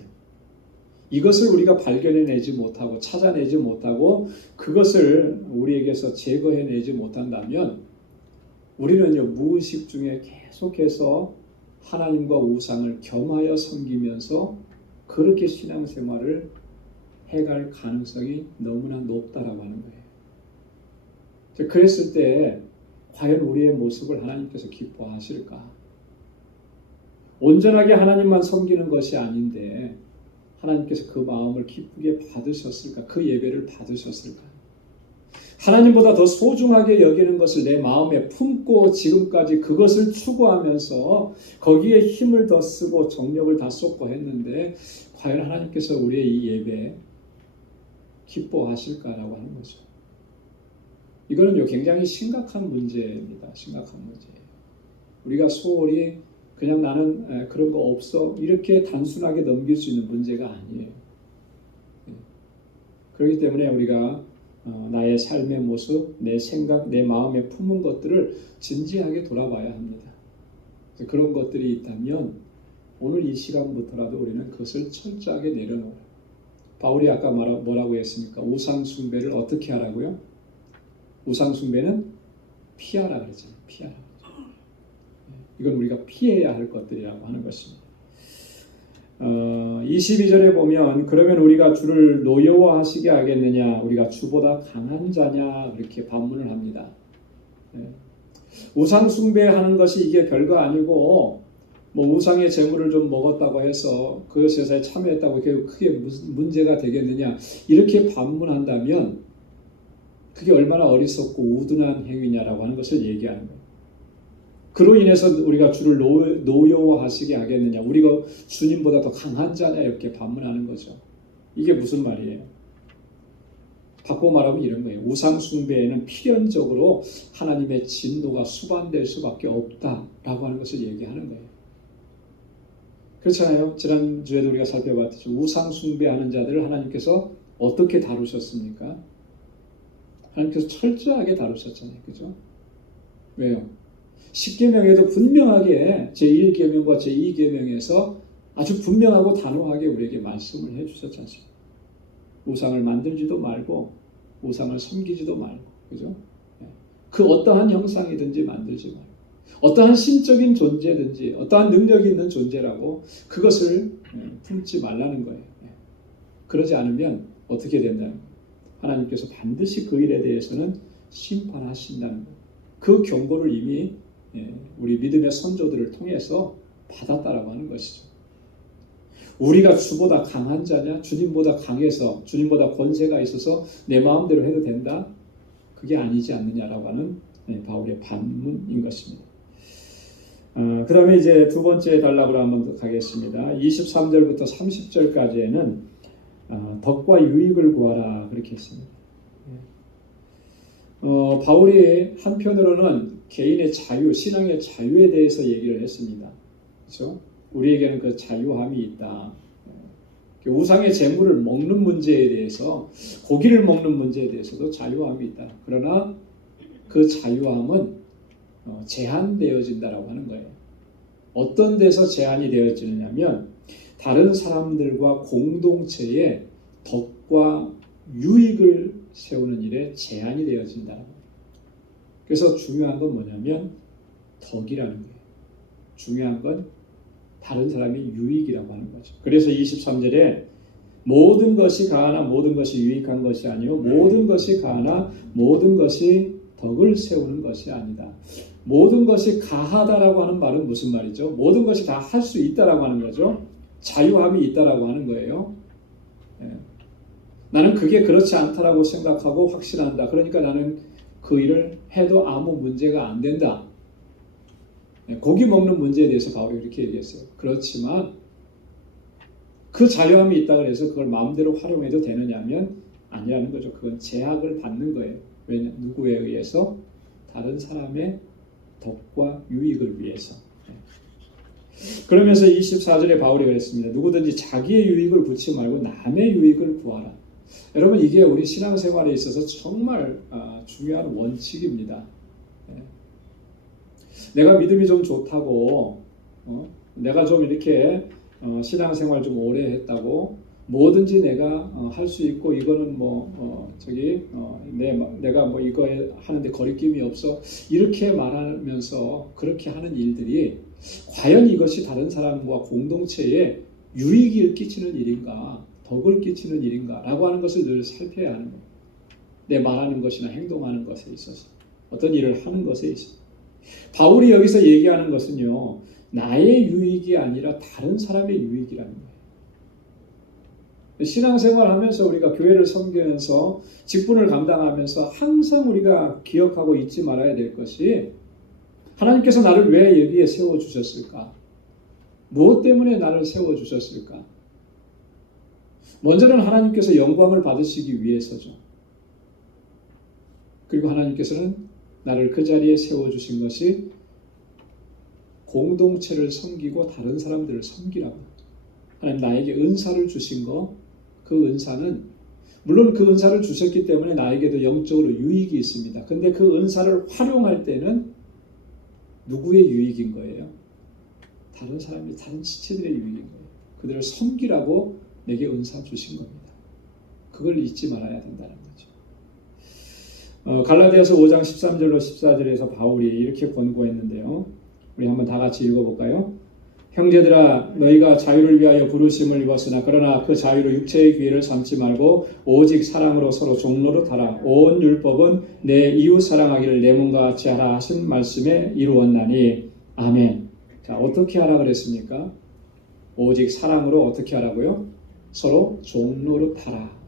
이것을 우리가 발견해내지 못하고 찾아내지 못하고 그것을 우리에게서 제거해내지 못한다면 우리는요 무의식 중에 계속해서 하나님과 우상을 겸하여 섬기면서 그렇게 신앙생활을 해갈 가능성이 너무나 높다라고 하는 거예요. 그랬을 때 과연 우리의 모습을 하나님께서 기뻐하실까? 온전하게 하나님만 섬기는 것이 아닌데 하나님께서 그 마음을 기쁘게 받으셨을까? 그 예배를 받으셨을까? 하나님보다 더 소중하게 여기는 것을 내 마음에 품고 지금까지 그것을 추구하면서 거기에 힘을 더 쓰고 정력을 다 쏟고 했는데 과연 하나님께서 우리의 이 예배 기뻐하실까라고 하는 거죠. 이거는요 굉장히 심각한 문제입니다. 심각한 문제예요. 우리가 소홀히 그냥 나는 그런 거 없어 이렇게 단순하게 넘길 수 있는 문제가 아니에요. 그렇기 때문에 우리가 나의 삶의 모습, 내 생각, 내 마음에 품은 것들을 진지하게 돌아봐야 합니다. 그런 것들이 있다면 오늘 이 시간부터라도 우리는 그것을 철저하게 내려놓아요. 바울이 아까 뭐라고 했습니까? 우상 숭배를 어떻게 하라고요? 우상 숭배는 피하라 그랬잖아요. 피하라. 이건 우리가 피해야 할 것들이라고 하는 것입니다. 22절에 보면 그러면 우리가 주를 노여워하시게 하겠느냐 우리가 주보다 강한 자냐 그렇게 반문을 합니다. 우상 숭배하는 것이 이게 별거 아니고 뭐 우상의 재물을 좀 먹었다고 해서 그것에 참여했다고 크게 문제가 되겠느냐 이렇게 반문한다면 그게 얼마나 어리석고 우둔한 행위냐라고 하는 것을 얘기하는 거예요. 그로 인해서 우리가 주를 노여워하시게 하겠느냐 우리가 주님보다 더 강한 자냐 이렇게 반문하는 거죠. 이게 무슨 말이에요? 바꿔 말하면 이런 거예요. 우상 숭배에는 필연적으로 하나님의 진노가 수반될 수밖에 없다라고 하는 것을 얘기하는 거예요. 그렇잖아요. 지난주에도 우리가 살펴봤듯이 우상 숭배하는 자들을 하나님께서 어떻게 다루셨습니까? 하나님께서 철저하게 다루셨잖아요. 그죠? 왜요? 10계명에도 분명하게 제1계명과 제2계명에서 아주 분명하고 단호하게 우리에게 말씀을 해주셨지 않습니까? 우상을 만들지도 말고 우상을 섬기지도 말고 그죠? 그 어떠한 형상이든지 만들지 말고 어떠한 신적인 존재든지 어떠한 능력이 있는 존재라고 그것을 품지 말라는 거예요. 그러지 않으면 어떻게 된다는 거예요? 하나님께서 반드시 그 일에 대해서는 심판하신다는 거예요. 그 경고를 이미 우리 믿음의 선조들을 통해서 받았다라고 하는 것이죠. 우리가 주보다 강한 자냐? 주님보다 강해서 주님보다 권세가 있어서 내 마음대로 해도 된다? 그게 아니지 않느냐라고 하는 바울의 반문인 것입니다. 그 다음에 이제 두 번째 단락으로 한번 가겠습니다. 23절부터 30절까지에는 덕과 유익을 구하라 그렇게 했습니다. 바울이 한편으로는 개인의 자유, 신앙의 자유에 대해서 얘기를 했습니다. 그렇죠? 우리에게는 그 자유함이 있다. 우상의 재물을 먹는 문제에 대해서, 고기를 먹는 문제에 대해서도 자유함이 있다. 그러나 그 자유함은 제한되어진다라고 하는 거예요. 어떤 데서 제한이 되어지느냐면 다른 사람들과 공동체의 덕과 유익을 세우는 일에 제한이 되어진다는 거예요. 그래서 중요한 건 뭐냐면 덕이라는 거예요. 중요한 건 다른 사람의 유익이라고 하는 거죠. 그래서 23절에 모든 것이 가하나 모든 것이 유익한 것이 아니요 모든 것이 가하나 모든 것이 덕을 세우는 것이 아니다. 모든 것이 가하다라고 하는 말은 무슨 말이죠? 모든 것이 다 할 수 있다라고 하는 거죠. 자유함이 있다라고 하는 거예요. 나는 그게 그렇지 않다라고 생각하고 확신한다. 그러니까 나는 그 일을 해도 아무 문제가 안 된다. 고기 먹는 문제에 대해서 바울이 이렇게 얘기했어요. 그렇지만 그 자유함이 있다고 해서 그걸 마음대로 활용해도 되느냐면 아니라는 거죠. 그건 제약을 받는 거예요. 왜냐? 누구에 의해서? 다른 사람의 덕과 유익을 위해서. 그러면서 24절에 바울이 그랬습니다. 누구든지 자기의 유익을 구치 말고 남의 유익을 구하라. 여러분, 이게 우리 신앙생활에 있어서 정말 중요한 원칙입니다. 내가 믿음이 좀 좋다고, 내가 좀 이렇게 신앙생활 좀 오래 했다고 뭐든지 내가 할 수 있고 이거는 내가 뭐 이거 하는데 거리낌이 없어, 이렇게 말하면서 그렇게 하는 일들이 과연 이것이 다른 사람과 공동체에 유익을 끼치는 일인가, 덕을 끼치는 일인가 라고 하는 것을 늘 살펴야 하는 거예요. 내 말하는 것이나 행동하는 것에 있어서, 어떤 일을 하는 것에 있어서. 바울이 여기서 얘기하는 것은요, 나의 유익이 아니라 다른 사람의 유익이라는 거예요. 신앙생활 하면서 우리가 교회를 섬기면서 직분을 감당하면서 항상 우리가 기억하고 잊지 말아야 될 것이, 하나님께서 나를 왜 여기에 세워주셨을까? 무엇 때문에 나를 세워주셨을까? 먼저는 하나님께서 영광을 받으시기 위해서죠. 그리고 하나님께서는 나를 그 자리에 세워주신 것이 공동체를 섬기고 다른 사람들을 섬기라고. 하나님 나에게 은사를 주신 거, 그 은사는 물론 그 은사를 주셨기 때문에 나에게도 영적으로 유익이 있습니다. 근데 그 은사를 활용할 때는 누구의 유익인 거예요? 다른 사람이, 다른 지체들의 유익인 거예요. 그들을 섬기라고 내게 은사 주신 겁니다. 그걸 잊지 말아야 된다는 거죠. 갈라디아서 5장 13절로 14절에서 바울이 이렇게 권고했는데요. 우리 한번 다 같이 읽어볼까요? 형제들아, 너희가 자유를 위하여 부르심을 입었으나 그러나 그 자유로 육체의 기회를 삼지 말고 오직 사랑으로 서로 종노릇하라. 온 율법은 내 이웃 사랑하기를 내 몸과 같이 하라 하신 말씀에 이루었나니. 아멘. 자, 어떻게 하라 그랬습니까? 오직 사랑으로 어떻게 하라고요? 서로 종노릇하라.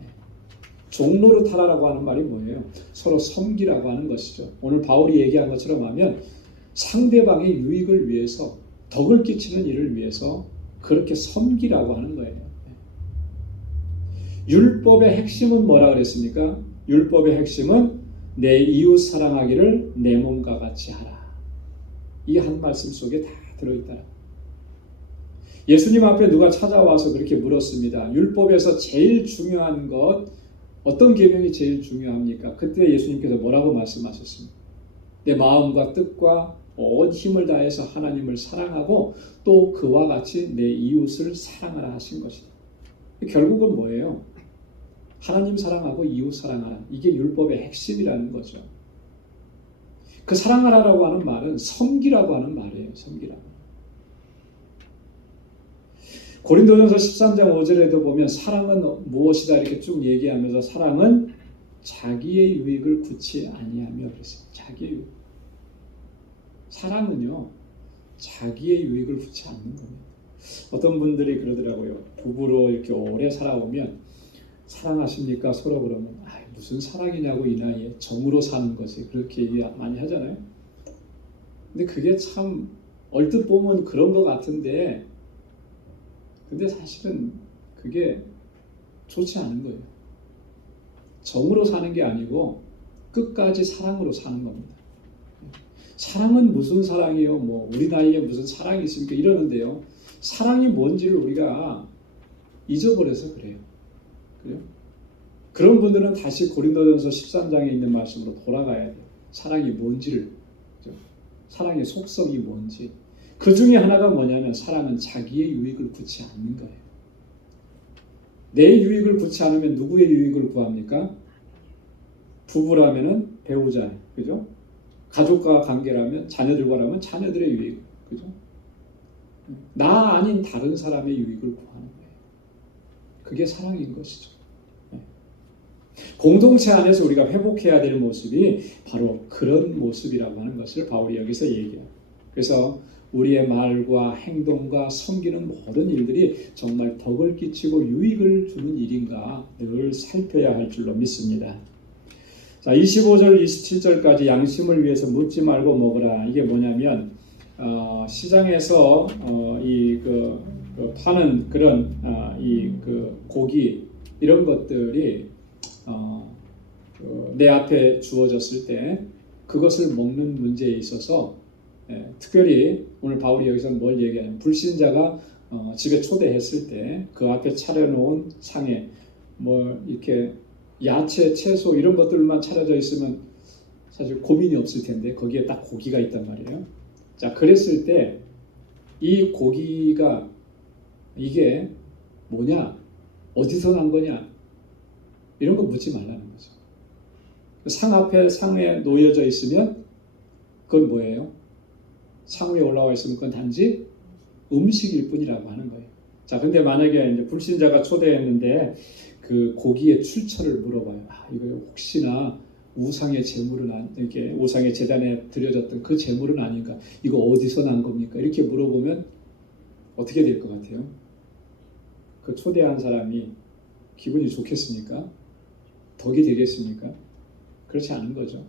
종노릇하라라고 하는 말이 뭐예요? 서로 섬기라고 하는 것이죠. 오늘 바울이 얘기한 것처럼 하면 상대방의 유익을 위해서, 덕을 끼치는 일을 위해서 그렇게 섬기라고 하는 거예요. 율법의 핵심은 뭐라 그랬습니까? 율법의 핵심은 내 이웃 사랑하기를 내 몸과 같이 하라. 이 한 말씀 속에 다 들어있다. 예수님 앞에 누가 찾아와서 그렇게 물었습니다. 율법에서 제일 중요한 것, 어떤 계명이 제일 중요합니까? 그때 예수님께서 뭐라고 말씀하셨습니까? 내 마음과 뜻과 온 힘을 다해서 하나님을 사랑하고 또 그와 같이 내 이웃을 사랑하라 하신 것이다. 결국은 뭐예요? 하나님 사랑하고 이웃 사랑하라. 이게 율법의 핵심이라는 거죠. 그 사랑하라라고 하는 말은 섬기라고 하는 말이에요. 섬기라. 고린도전서 13장 5절에도 보면 사랑은 무엇이다 이렇게 쭉 얘기하면서 사랑은 자기의 유익을 구치 아니하며 그랬어요. 자기의 유익. 사랑은요, 자기의 유익을 구치 않는 겁니다. 어떤 분들이 그러더라고요. 부부로 이렇게 오래 살아오면 사랑하십니까? 서로 그러면 무슨 사랑이냐고 이 나이에 정으로 사는 거지. 그렇게 얘기 많이 하잖아요. 근데 그게 참 얼뜻 보면 그런 것 같은데 근데 사실은 그게 좋지 않은 거예요. 정으로 사는 게 아니고 끝까지 사랑으로 사는 겁니다. 사랑은 무슨 사랑이요? 뭐 우리 나이에 무슨 사랑이 있습니까? 이러는데요. 사랑이 뭔지를 우리가 잊어버려서 그래요. 그래요? 그런 분들은 다시 고린도전서 13장에 있는 말씀으로 돌아가야 돼요. 사랑이 뭔지를, 사랑의 속성이 뭔지. 그 중에 하나가 뭐냐면 사랑은 자기의 유익을 구치 않는 거예요. 내 유익을 구치 않으면 누구의 유익을 구합니까? 부부라면은 배우자, 그죠? 가족과 관계라면 자녀들과라면 자녀들의 유익, 그죠? 나 아닌 다른 사람의 유익을 구하는 거예요. 그게 사랑인 것이죠. 공동체 안에서 우리가 회복해야 될 모습이 바로 그런 모습이라고 하는 것을 바울이 여기서 얘기해요. 그래서 우리의 말과 행동과 섬기는 모든 일들이 정말 덕을 끼치고 유익을 주는 일인가 늘 살펴야 할 줄로 믿습니다. 자, 25절, 27절까지 양심을 위해서 묻지 말고 먹으라. 이게 뭐냐면 시장에서 파는 그런 고기 이런 것들이 내 앞에 주어졌을 때 그것을 먹는 문제에 있어서 특별히 오늘 바울이 여기서 뭘 얘기하냐면 불신자가 집에 초대했을 때 그 앞에 차려놓은 상에 뭐 이렇게 야채, 채소 이런 것들만 차려져 있으면 사실 고민이 없을 텐데 거기에 딱 고기가 있단 말이에요. 자, 그랬을 때 이 고기가 이게 뭐냐? 어디서 난 거냐? 이런 거 묻지 말라는 거죠. 상에 놓여져 있으면 그건 뭐예요? 상 위에 올라와 있으면 그건 단지 음식일 뿐이라고 하는 거예요. 자, 근데 만약에 이제 불신자가 초대했는데 그 고기의 출처를 물어봐요. 이거 혹시나 우상의 제물은 이렇게 우상의 제단에 드려졌던 그 제물은 아닌가? 이거 어디서 난 겁니까? 이렇게 물어보면 어떻게 될 것 같아요? 그 초대한 사람이 기분이 좋겠습니까? 덕이 되겠습니까? 그렇지 않은 거죠.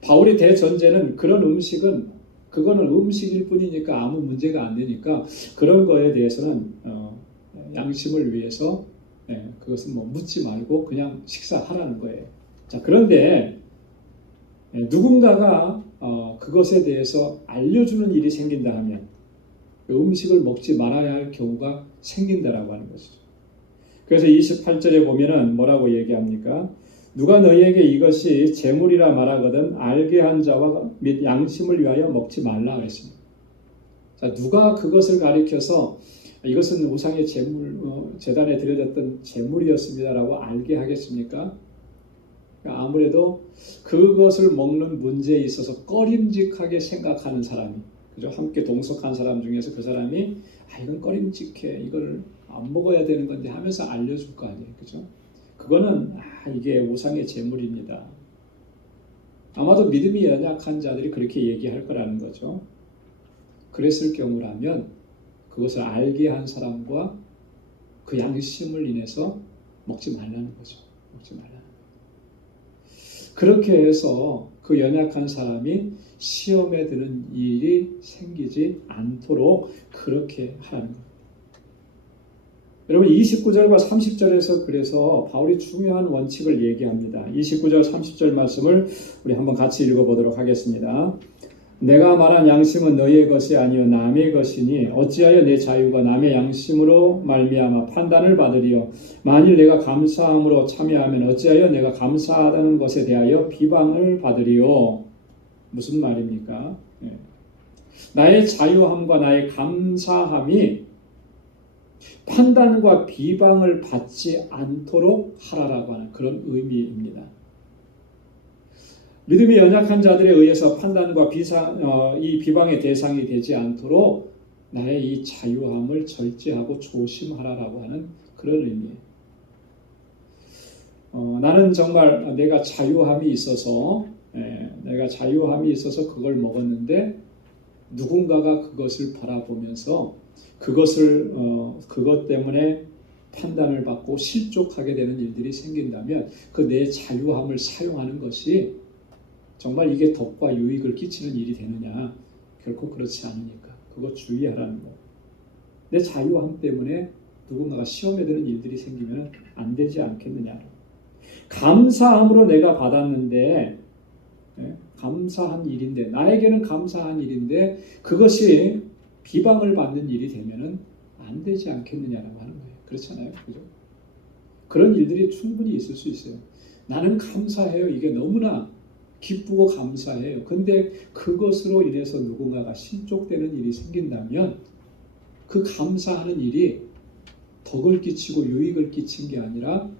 바울이 대전제는 그런 음식은 그거는 음식일 뿐이니까 아무 문제가 안 되니까 그런 거에 대해서는 양심을 위해서 그것은 뭐 묻지 말고 그냥 식사하라는 거예요. 자, 그런데 누군가가 그것에 대해서 알려주는 일이 생긴다 하면 음식을 먹지 말아야 할 경우가 생긴다라고 하는 것이죠. 그래서 28절에 보면은 뭐라고 얘기합니까? 누가 너희에게 이것이 제물이라 말하거든 알게 한 자와 및 양심을 위하여 먹지 말라 그랬습니다. 자, 누가 그것을 가리켜서 이것은 우상의 제물, 제단에 드려졌던 제물이었습니다라고 알게 하겠습니까? 그러니까 아무래도 그것을 먹는 문제에 있어서 꺼림직하게 생각하는 사람이, 그죠? 함께 동석한 사람 중에서 그 사람이 이건 꺼림직해, 이걸 안 먹어야 되는 건데 하면서 알려줄 거 아니에요, 그죠? 그거는 이게 우상의 제물입니다. 아마도 믿음이 연약한 자들이 그렇게 얘기할 거라는 거죠. 그랬을 경우라면 그것을 알게 한 사람과 그 양심을 인해서 먹지 말라는 거죠. 먹지 말라는 거예요. 그렇게 해서 그 연약한 사람이 시험에 드는 일이 생기지 않도록 그렇게 하라는 겁니다. 여러분 29절과 30절에서 그래서 바울이 중요한 원칙을 얘기합니다. 29절 30절 말씀을 우리 한번 같이 읽어보도록 하겠습니다. 내가 말한 양심은 너희의 것이 아니요 남의 것이니 어찌하여 내 자유가 남의 양심으로 말미암아 판단을 받으리요. 만일 내가 감사함으로 참여하면 어찌하여 내가 감사하다는 것에 대하여 비방을 받으리요. 무슨 말입니까? 나의 자유함과 나의 감사함이 판단과 비방을 받지 않도록 하라라고 하는 그런 의미입니다. 믿음이 연약한 자들에 의해서 판단과 이 비방의 대상이 되지 않도록 나의 이 자유함을 절제하고 조심하라라고 하는 그런 의미예요. 나는 정말 내가 자유함이 있어서 그걸 먹었는데 누군가가 그것을 바라보면서 그것 때문에 판단을 받고 실족하게 되는 일들이 생긴다면 그 내 자유함을 사용하는 것이 정말 이게 덕과 유익을 끼치는 일이 되느냐? 결코 그렇지 않으니까 그거 주의하라는 거예요. 내 자유함 때문에 누군가가 시험에 드는 일들이 생기면 안 되지 않겠느냐? 감사함으로 내가 받았는데 감사한 일인데 나에게는 감사한 일인데 그것이 비방을 받는 일이 되면은 안 되지 않겠느냐라고 하는 거예요. 그렇잖아요, 그죠? 그런 일들이 충분히 있을 수 있어요. 나는 감사해요. 이게 너무나 기쁘고 감사해요. 근데 그것으로 인해서 누군가가 실족되는 일이 생긴다면 그 감사하는 일이 덕을 끼치고 유익을 끼친 게 아니라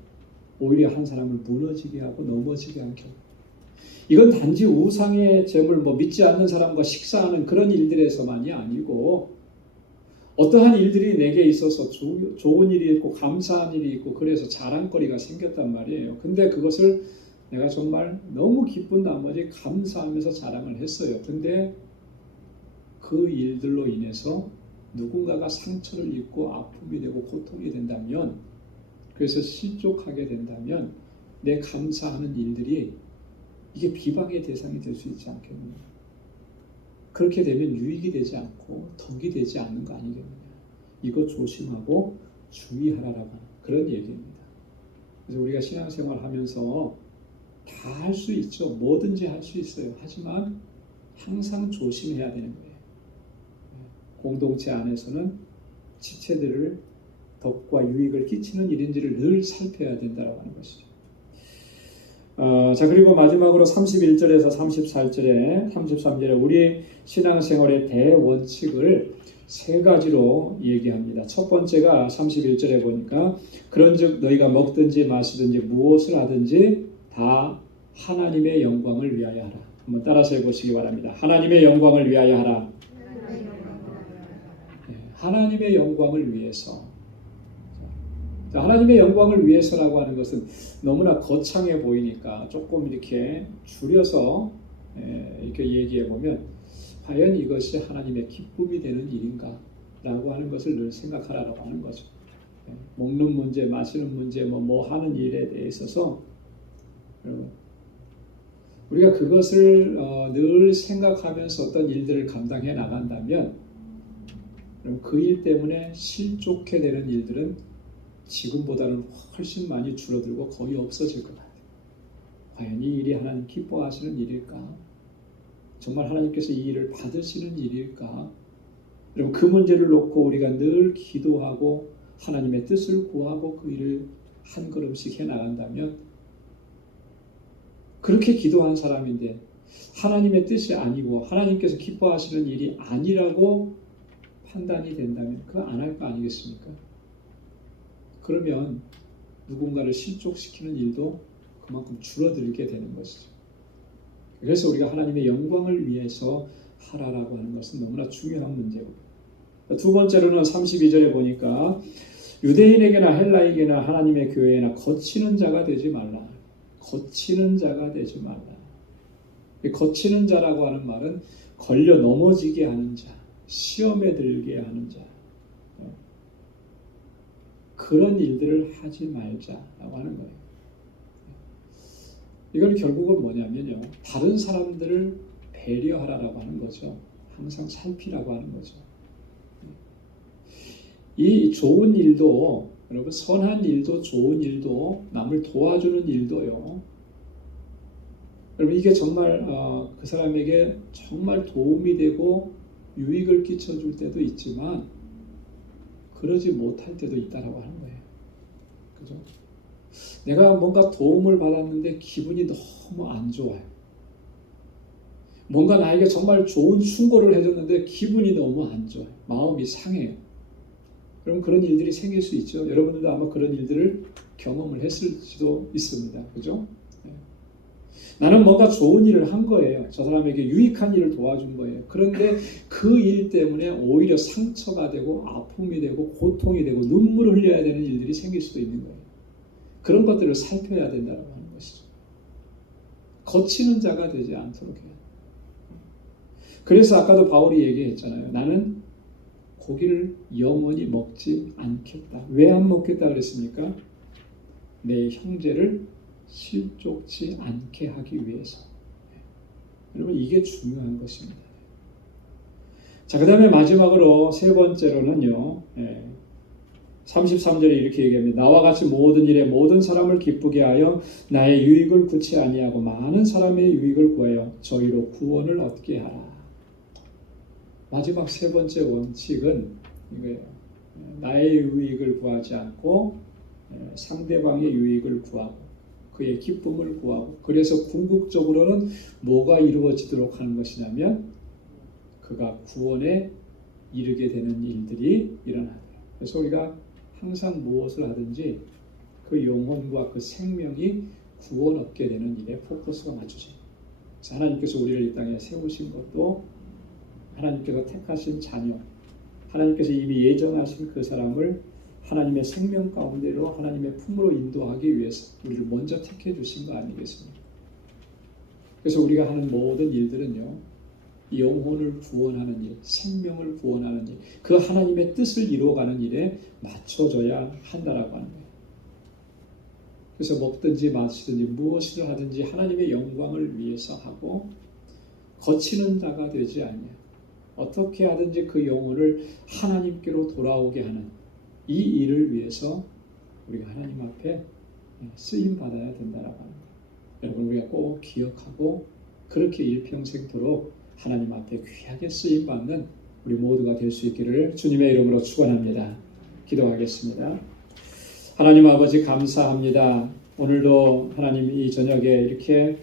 오히려 한 사람을 무너지게 하고 넘어지게 한 경우. 이건 단지 우상의 제물, 믿지 않는 사람과 식사하는 그런 일들에서만이 아니고 어떠한 일들이 내게 있어서 좋은 일이 있고 감사한 일이 있고 그래서 자랑거리가 생겼단 말이에요. 근데 그것을 내가 정말 너무 기쁜 나머지 감사하면서 자랑을 했어요. 근데 그 일들로 인해서 누군가가 상처를 입고 아픔이 되고 고통이 된다면 그래서 실족하게 된다면 내 감사하는 일들이 이게 비방의 대상이 될 수 있지 않겠느냐. 그렇게 되면 유익이 되지 않고 덕이 되지 않는 거 아니겠느냐. 이거 조심하고 주의하라라고 하는 그런 얘기입니다. 그래서 우리가 신앙생활 하면서 다 할 수 있죠. 뭐든지 할 수 있어요. 하지만 항상 조심해야 되는 거예요. 공동체 안에서는 지체들을 덕과 유익을 끼치는 일인지를 늘 살펴야 된다고 하는 것이죠. 자, 그리고 마지막으로 31절에서 33절에 우리 신앙생활의 대원칙을 세 가지로 얘기합니다. 첫 번째가 31절에 보니까 그런즉 너희가 먹든지 마시든지 무엇을 하든지 다 하나님의 영광을 위하여 하라. 한번 따라서 해보시기 바랍니다. 하나님의 영광을 위하여 하라. 하나님의 영광을 위해서. 하나님의 영광을 위해서라고 하는 것은 너무나 거창해 보이니까 조금 이렇게 줄여서 이렇게 얘기해 보면 과연 이것이 하나님의 기쁨이 되는 일인가 라고 하는 것을 늘 생각하라고 하는 거죠. 먹는 문제, 마시는 문제, 뭐 하는 일에 대해 있어서 우리가 그것을 늘 생각하면서 어떤 일들을 감당해 나간다면 그 일 때문에 실족해 되는 일들은 지금보다는 훨씬 많이 줄어들고 거의 없어질 것 같아요. 과연 이 일이 하나님 기뻐하시는 일일까? 정말 하나님께서 이 일을 받으시는 일일까? 여러분, 그 문제를 놓고 우리가 늘 기도하고 하나님의 뜻을 구하고 그 일을 한 걸음씩 해나간다면 그렇게 기도한 사람인데 하나님의 뜻이 아니고 하나님께서 기뻐하시는 일이 아니라고 판단이 된다면 그거 안 할 거 아니겠습니까? 그러면 누군가를 실족시키는 일도 그만큼 줄어들게 되는 것이죠. 그래서 우리가 하나님의 영광을 위해서 하라라고 하는 것은 너무나 중요한 문제고, 두 번째로는 32절에 보니까 유대인에게나 헬라에게나 하나님의 교회에나 거치는 자가 되지 말라. 거치는 자가 되지 말라. 거치는 자라고 하는 말은 걸려 넘어지게 하는 자, 시험에 들게 하는 자, 그런 일들을 하지 말자라고 하는 거예요. 이건 결국은 뭐냐면요, 다른 사람들을 배려하라라고 하는 거죠. 항상 살피라고 하는 거죠. 이 좋은 일도, 여러분, 선한 일도 좋은 일도 남을 도와주는 일도요, 여러분, 이게 정말 그 사람에게 정말 도움이 되고 유익을 끼쳐줄 때도 있지만 그러지 못할 때도 있다라고 하는 거예요. 그죠? 내가 뭔가 도움을 받았는데 기분이 너무 안 좋아요. 뭔가 나에게 정말 좋은 충고를 해줬는데 기분이 너무 안 좋아요. 마음이 상해요. 그럼 그런 일들이 생길 수 있죠. 여러분들도 아마 그런 일들을 경험을 했을지도 있습니다. 그죠? 나는 뭔가 좋은 일을 한 거예요. 저 사람에게 유익한 일을 도와준 거예요. 그런데 그 일 때문에 오히려 상처가 되고 아픔이 되고 고통이 되고 눈물을 흘려야 되는 일들이 생길 수도 있는 거예요. 그런 것들을 살펴야 된다고 하는 것이죠. 거치는 자가 되지 않도록 해요. 그래서 아까도 바울이 얘기했잖아요. 나는 고기를 영원히 먹지 않겠다. 왜 안 먹겠다 그랬습니까? 내 형제를 실족치 않게 하기 위해서. 여러분, 이게 중요한 것입니다. 자, 그 다음에 마지막으로 세 번째로는요, 33절에 이렇게 얘기합니다. 나와 같이 모든 일에 모든 사람을 기쁘게 하여 나의 유익을 구치 아니하고 많은 사람의 유익을 구하여 저희로 구원을 얻게 하라. 마지막 세 번째 원칙은 이거예요. 나의 유익을 구하지 않고 상대방의 유익을 구하고 그의 기쁨을 구하고, 그래서 궁극적으로는 뭐가 이루어지도록 하는 것이냐면 그가 구원에 이르게 되는 일들이 일어나요. 그래서 우리가 항상 무엇을 하든지 그 영혼과 그 생명이 구원 얻게 되는 일에 포커스가 맞춰집니다. 하나님께서 우리를 이 땅에 세우신 것도 하나님께서 택하신 자녀, 하나님께서 이미 예정하신 그 사람을 하나님의 생명 가운데로 하나님의 품으로 인도하기 위해서 우리를 먼저 택해 주신 거 아니겠습니까? 그래서 우리가 하는 모든 일들은요, 영혼을 구원하는 일, 생명을 구원하는 일, 그 하나님의 뜻을 이루어가는 일에 맞춰져야 한다라고 하는 거예요. 그래서 먹든지 마시든지 무엇을 하든지 하나님의 영광을 위해서 하고 거치는 자가 되지 아니하고 어떻게 하든지 그 영혼을 하나님께로 돌아오게 하는 이 일을 위해서 우리가 하나님 앞에 쓰임 받아야 된다라고 하는 거예요. 여러분 우리가 꼭 기억하고 그렇게 일평생토록 하나님 앞에 귀하게 쓰임 받는 우리 모두가 될 수 있기를 주님의 이름으로 축원합니다. 기도하겠습니다. 하나님 아버지 감사합니다. 오늘도 하나님 이 저녁에 이렇게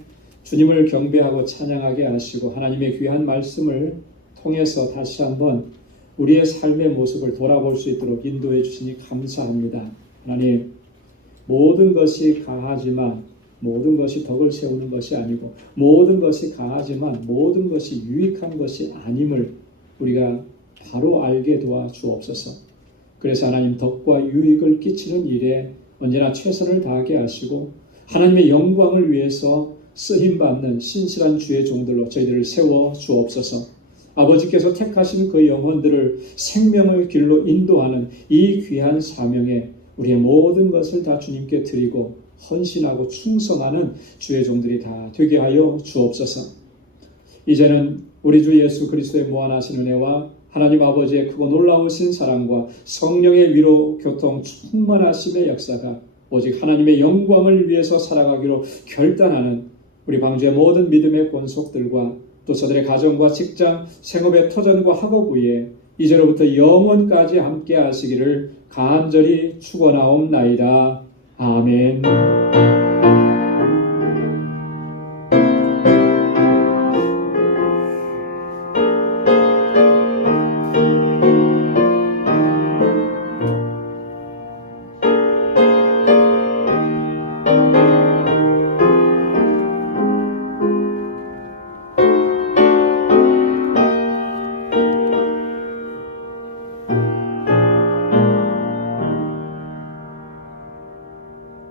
주님을 경배하고 찬양하게 하시고 하나님의 귀한 말씀을 통해서 다시 한번 우리의 삶의 모습을 돌아볼 수 있도록 인도해 주시니 감사합니다. 하나님 모든 것이 가하지만 모든 것이 덕을 세우는 것이 아니고 모든 것이 가하지만 모든 것이 유익한 것이 아님을 우리가 바로 알게 도와주옵소서. 그래서 하나님 덕과 유익을 끼치는 일에 언제나 최선을 다하게 하시고 하나님의 영광을 위해서 쓰임받는 신실한 주의 종들로 저희들을 세워 주옵소서. 아버지께서 택하신 그 영혼들을 생명의 길로 인도하는 이 귀한 사명에 우리의 모든 것을 다 주님께 드리고 헌신하고 충성하는 주의 종들이 다 되게 하여 주옵소서. 이제는 우리 주 예수 그리스도의 무한하신 은혜와 하나님 아버지의 크고 놀라우신 사랑과 성령의 위로 교통 충만하심의 역사가 오직 하나님의 영광을 위해서 살아가기로 결단하는 우리 방주의 모든 믿음의 권속들과 또 저들의 가정과 직장, 생업의 터전과 학업 위에 이제로부터 영원까지 함께 하시기를 간절히 축원하옵나이다. 아멘.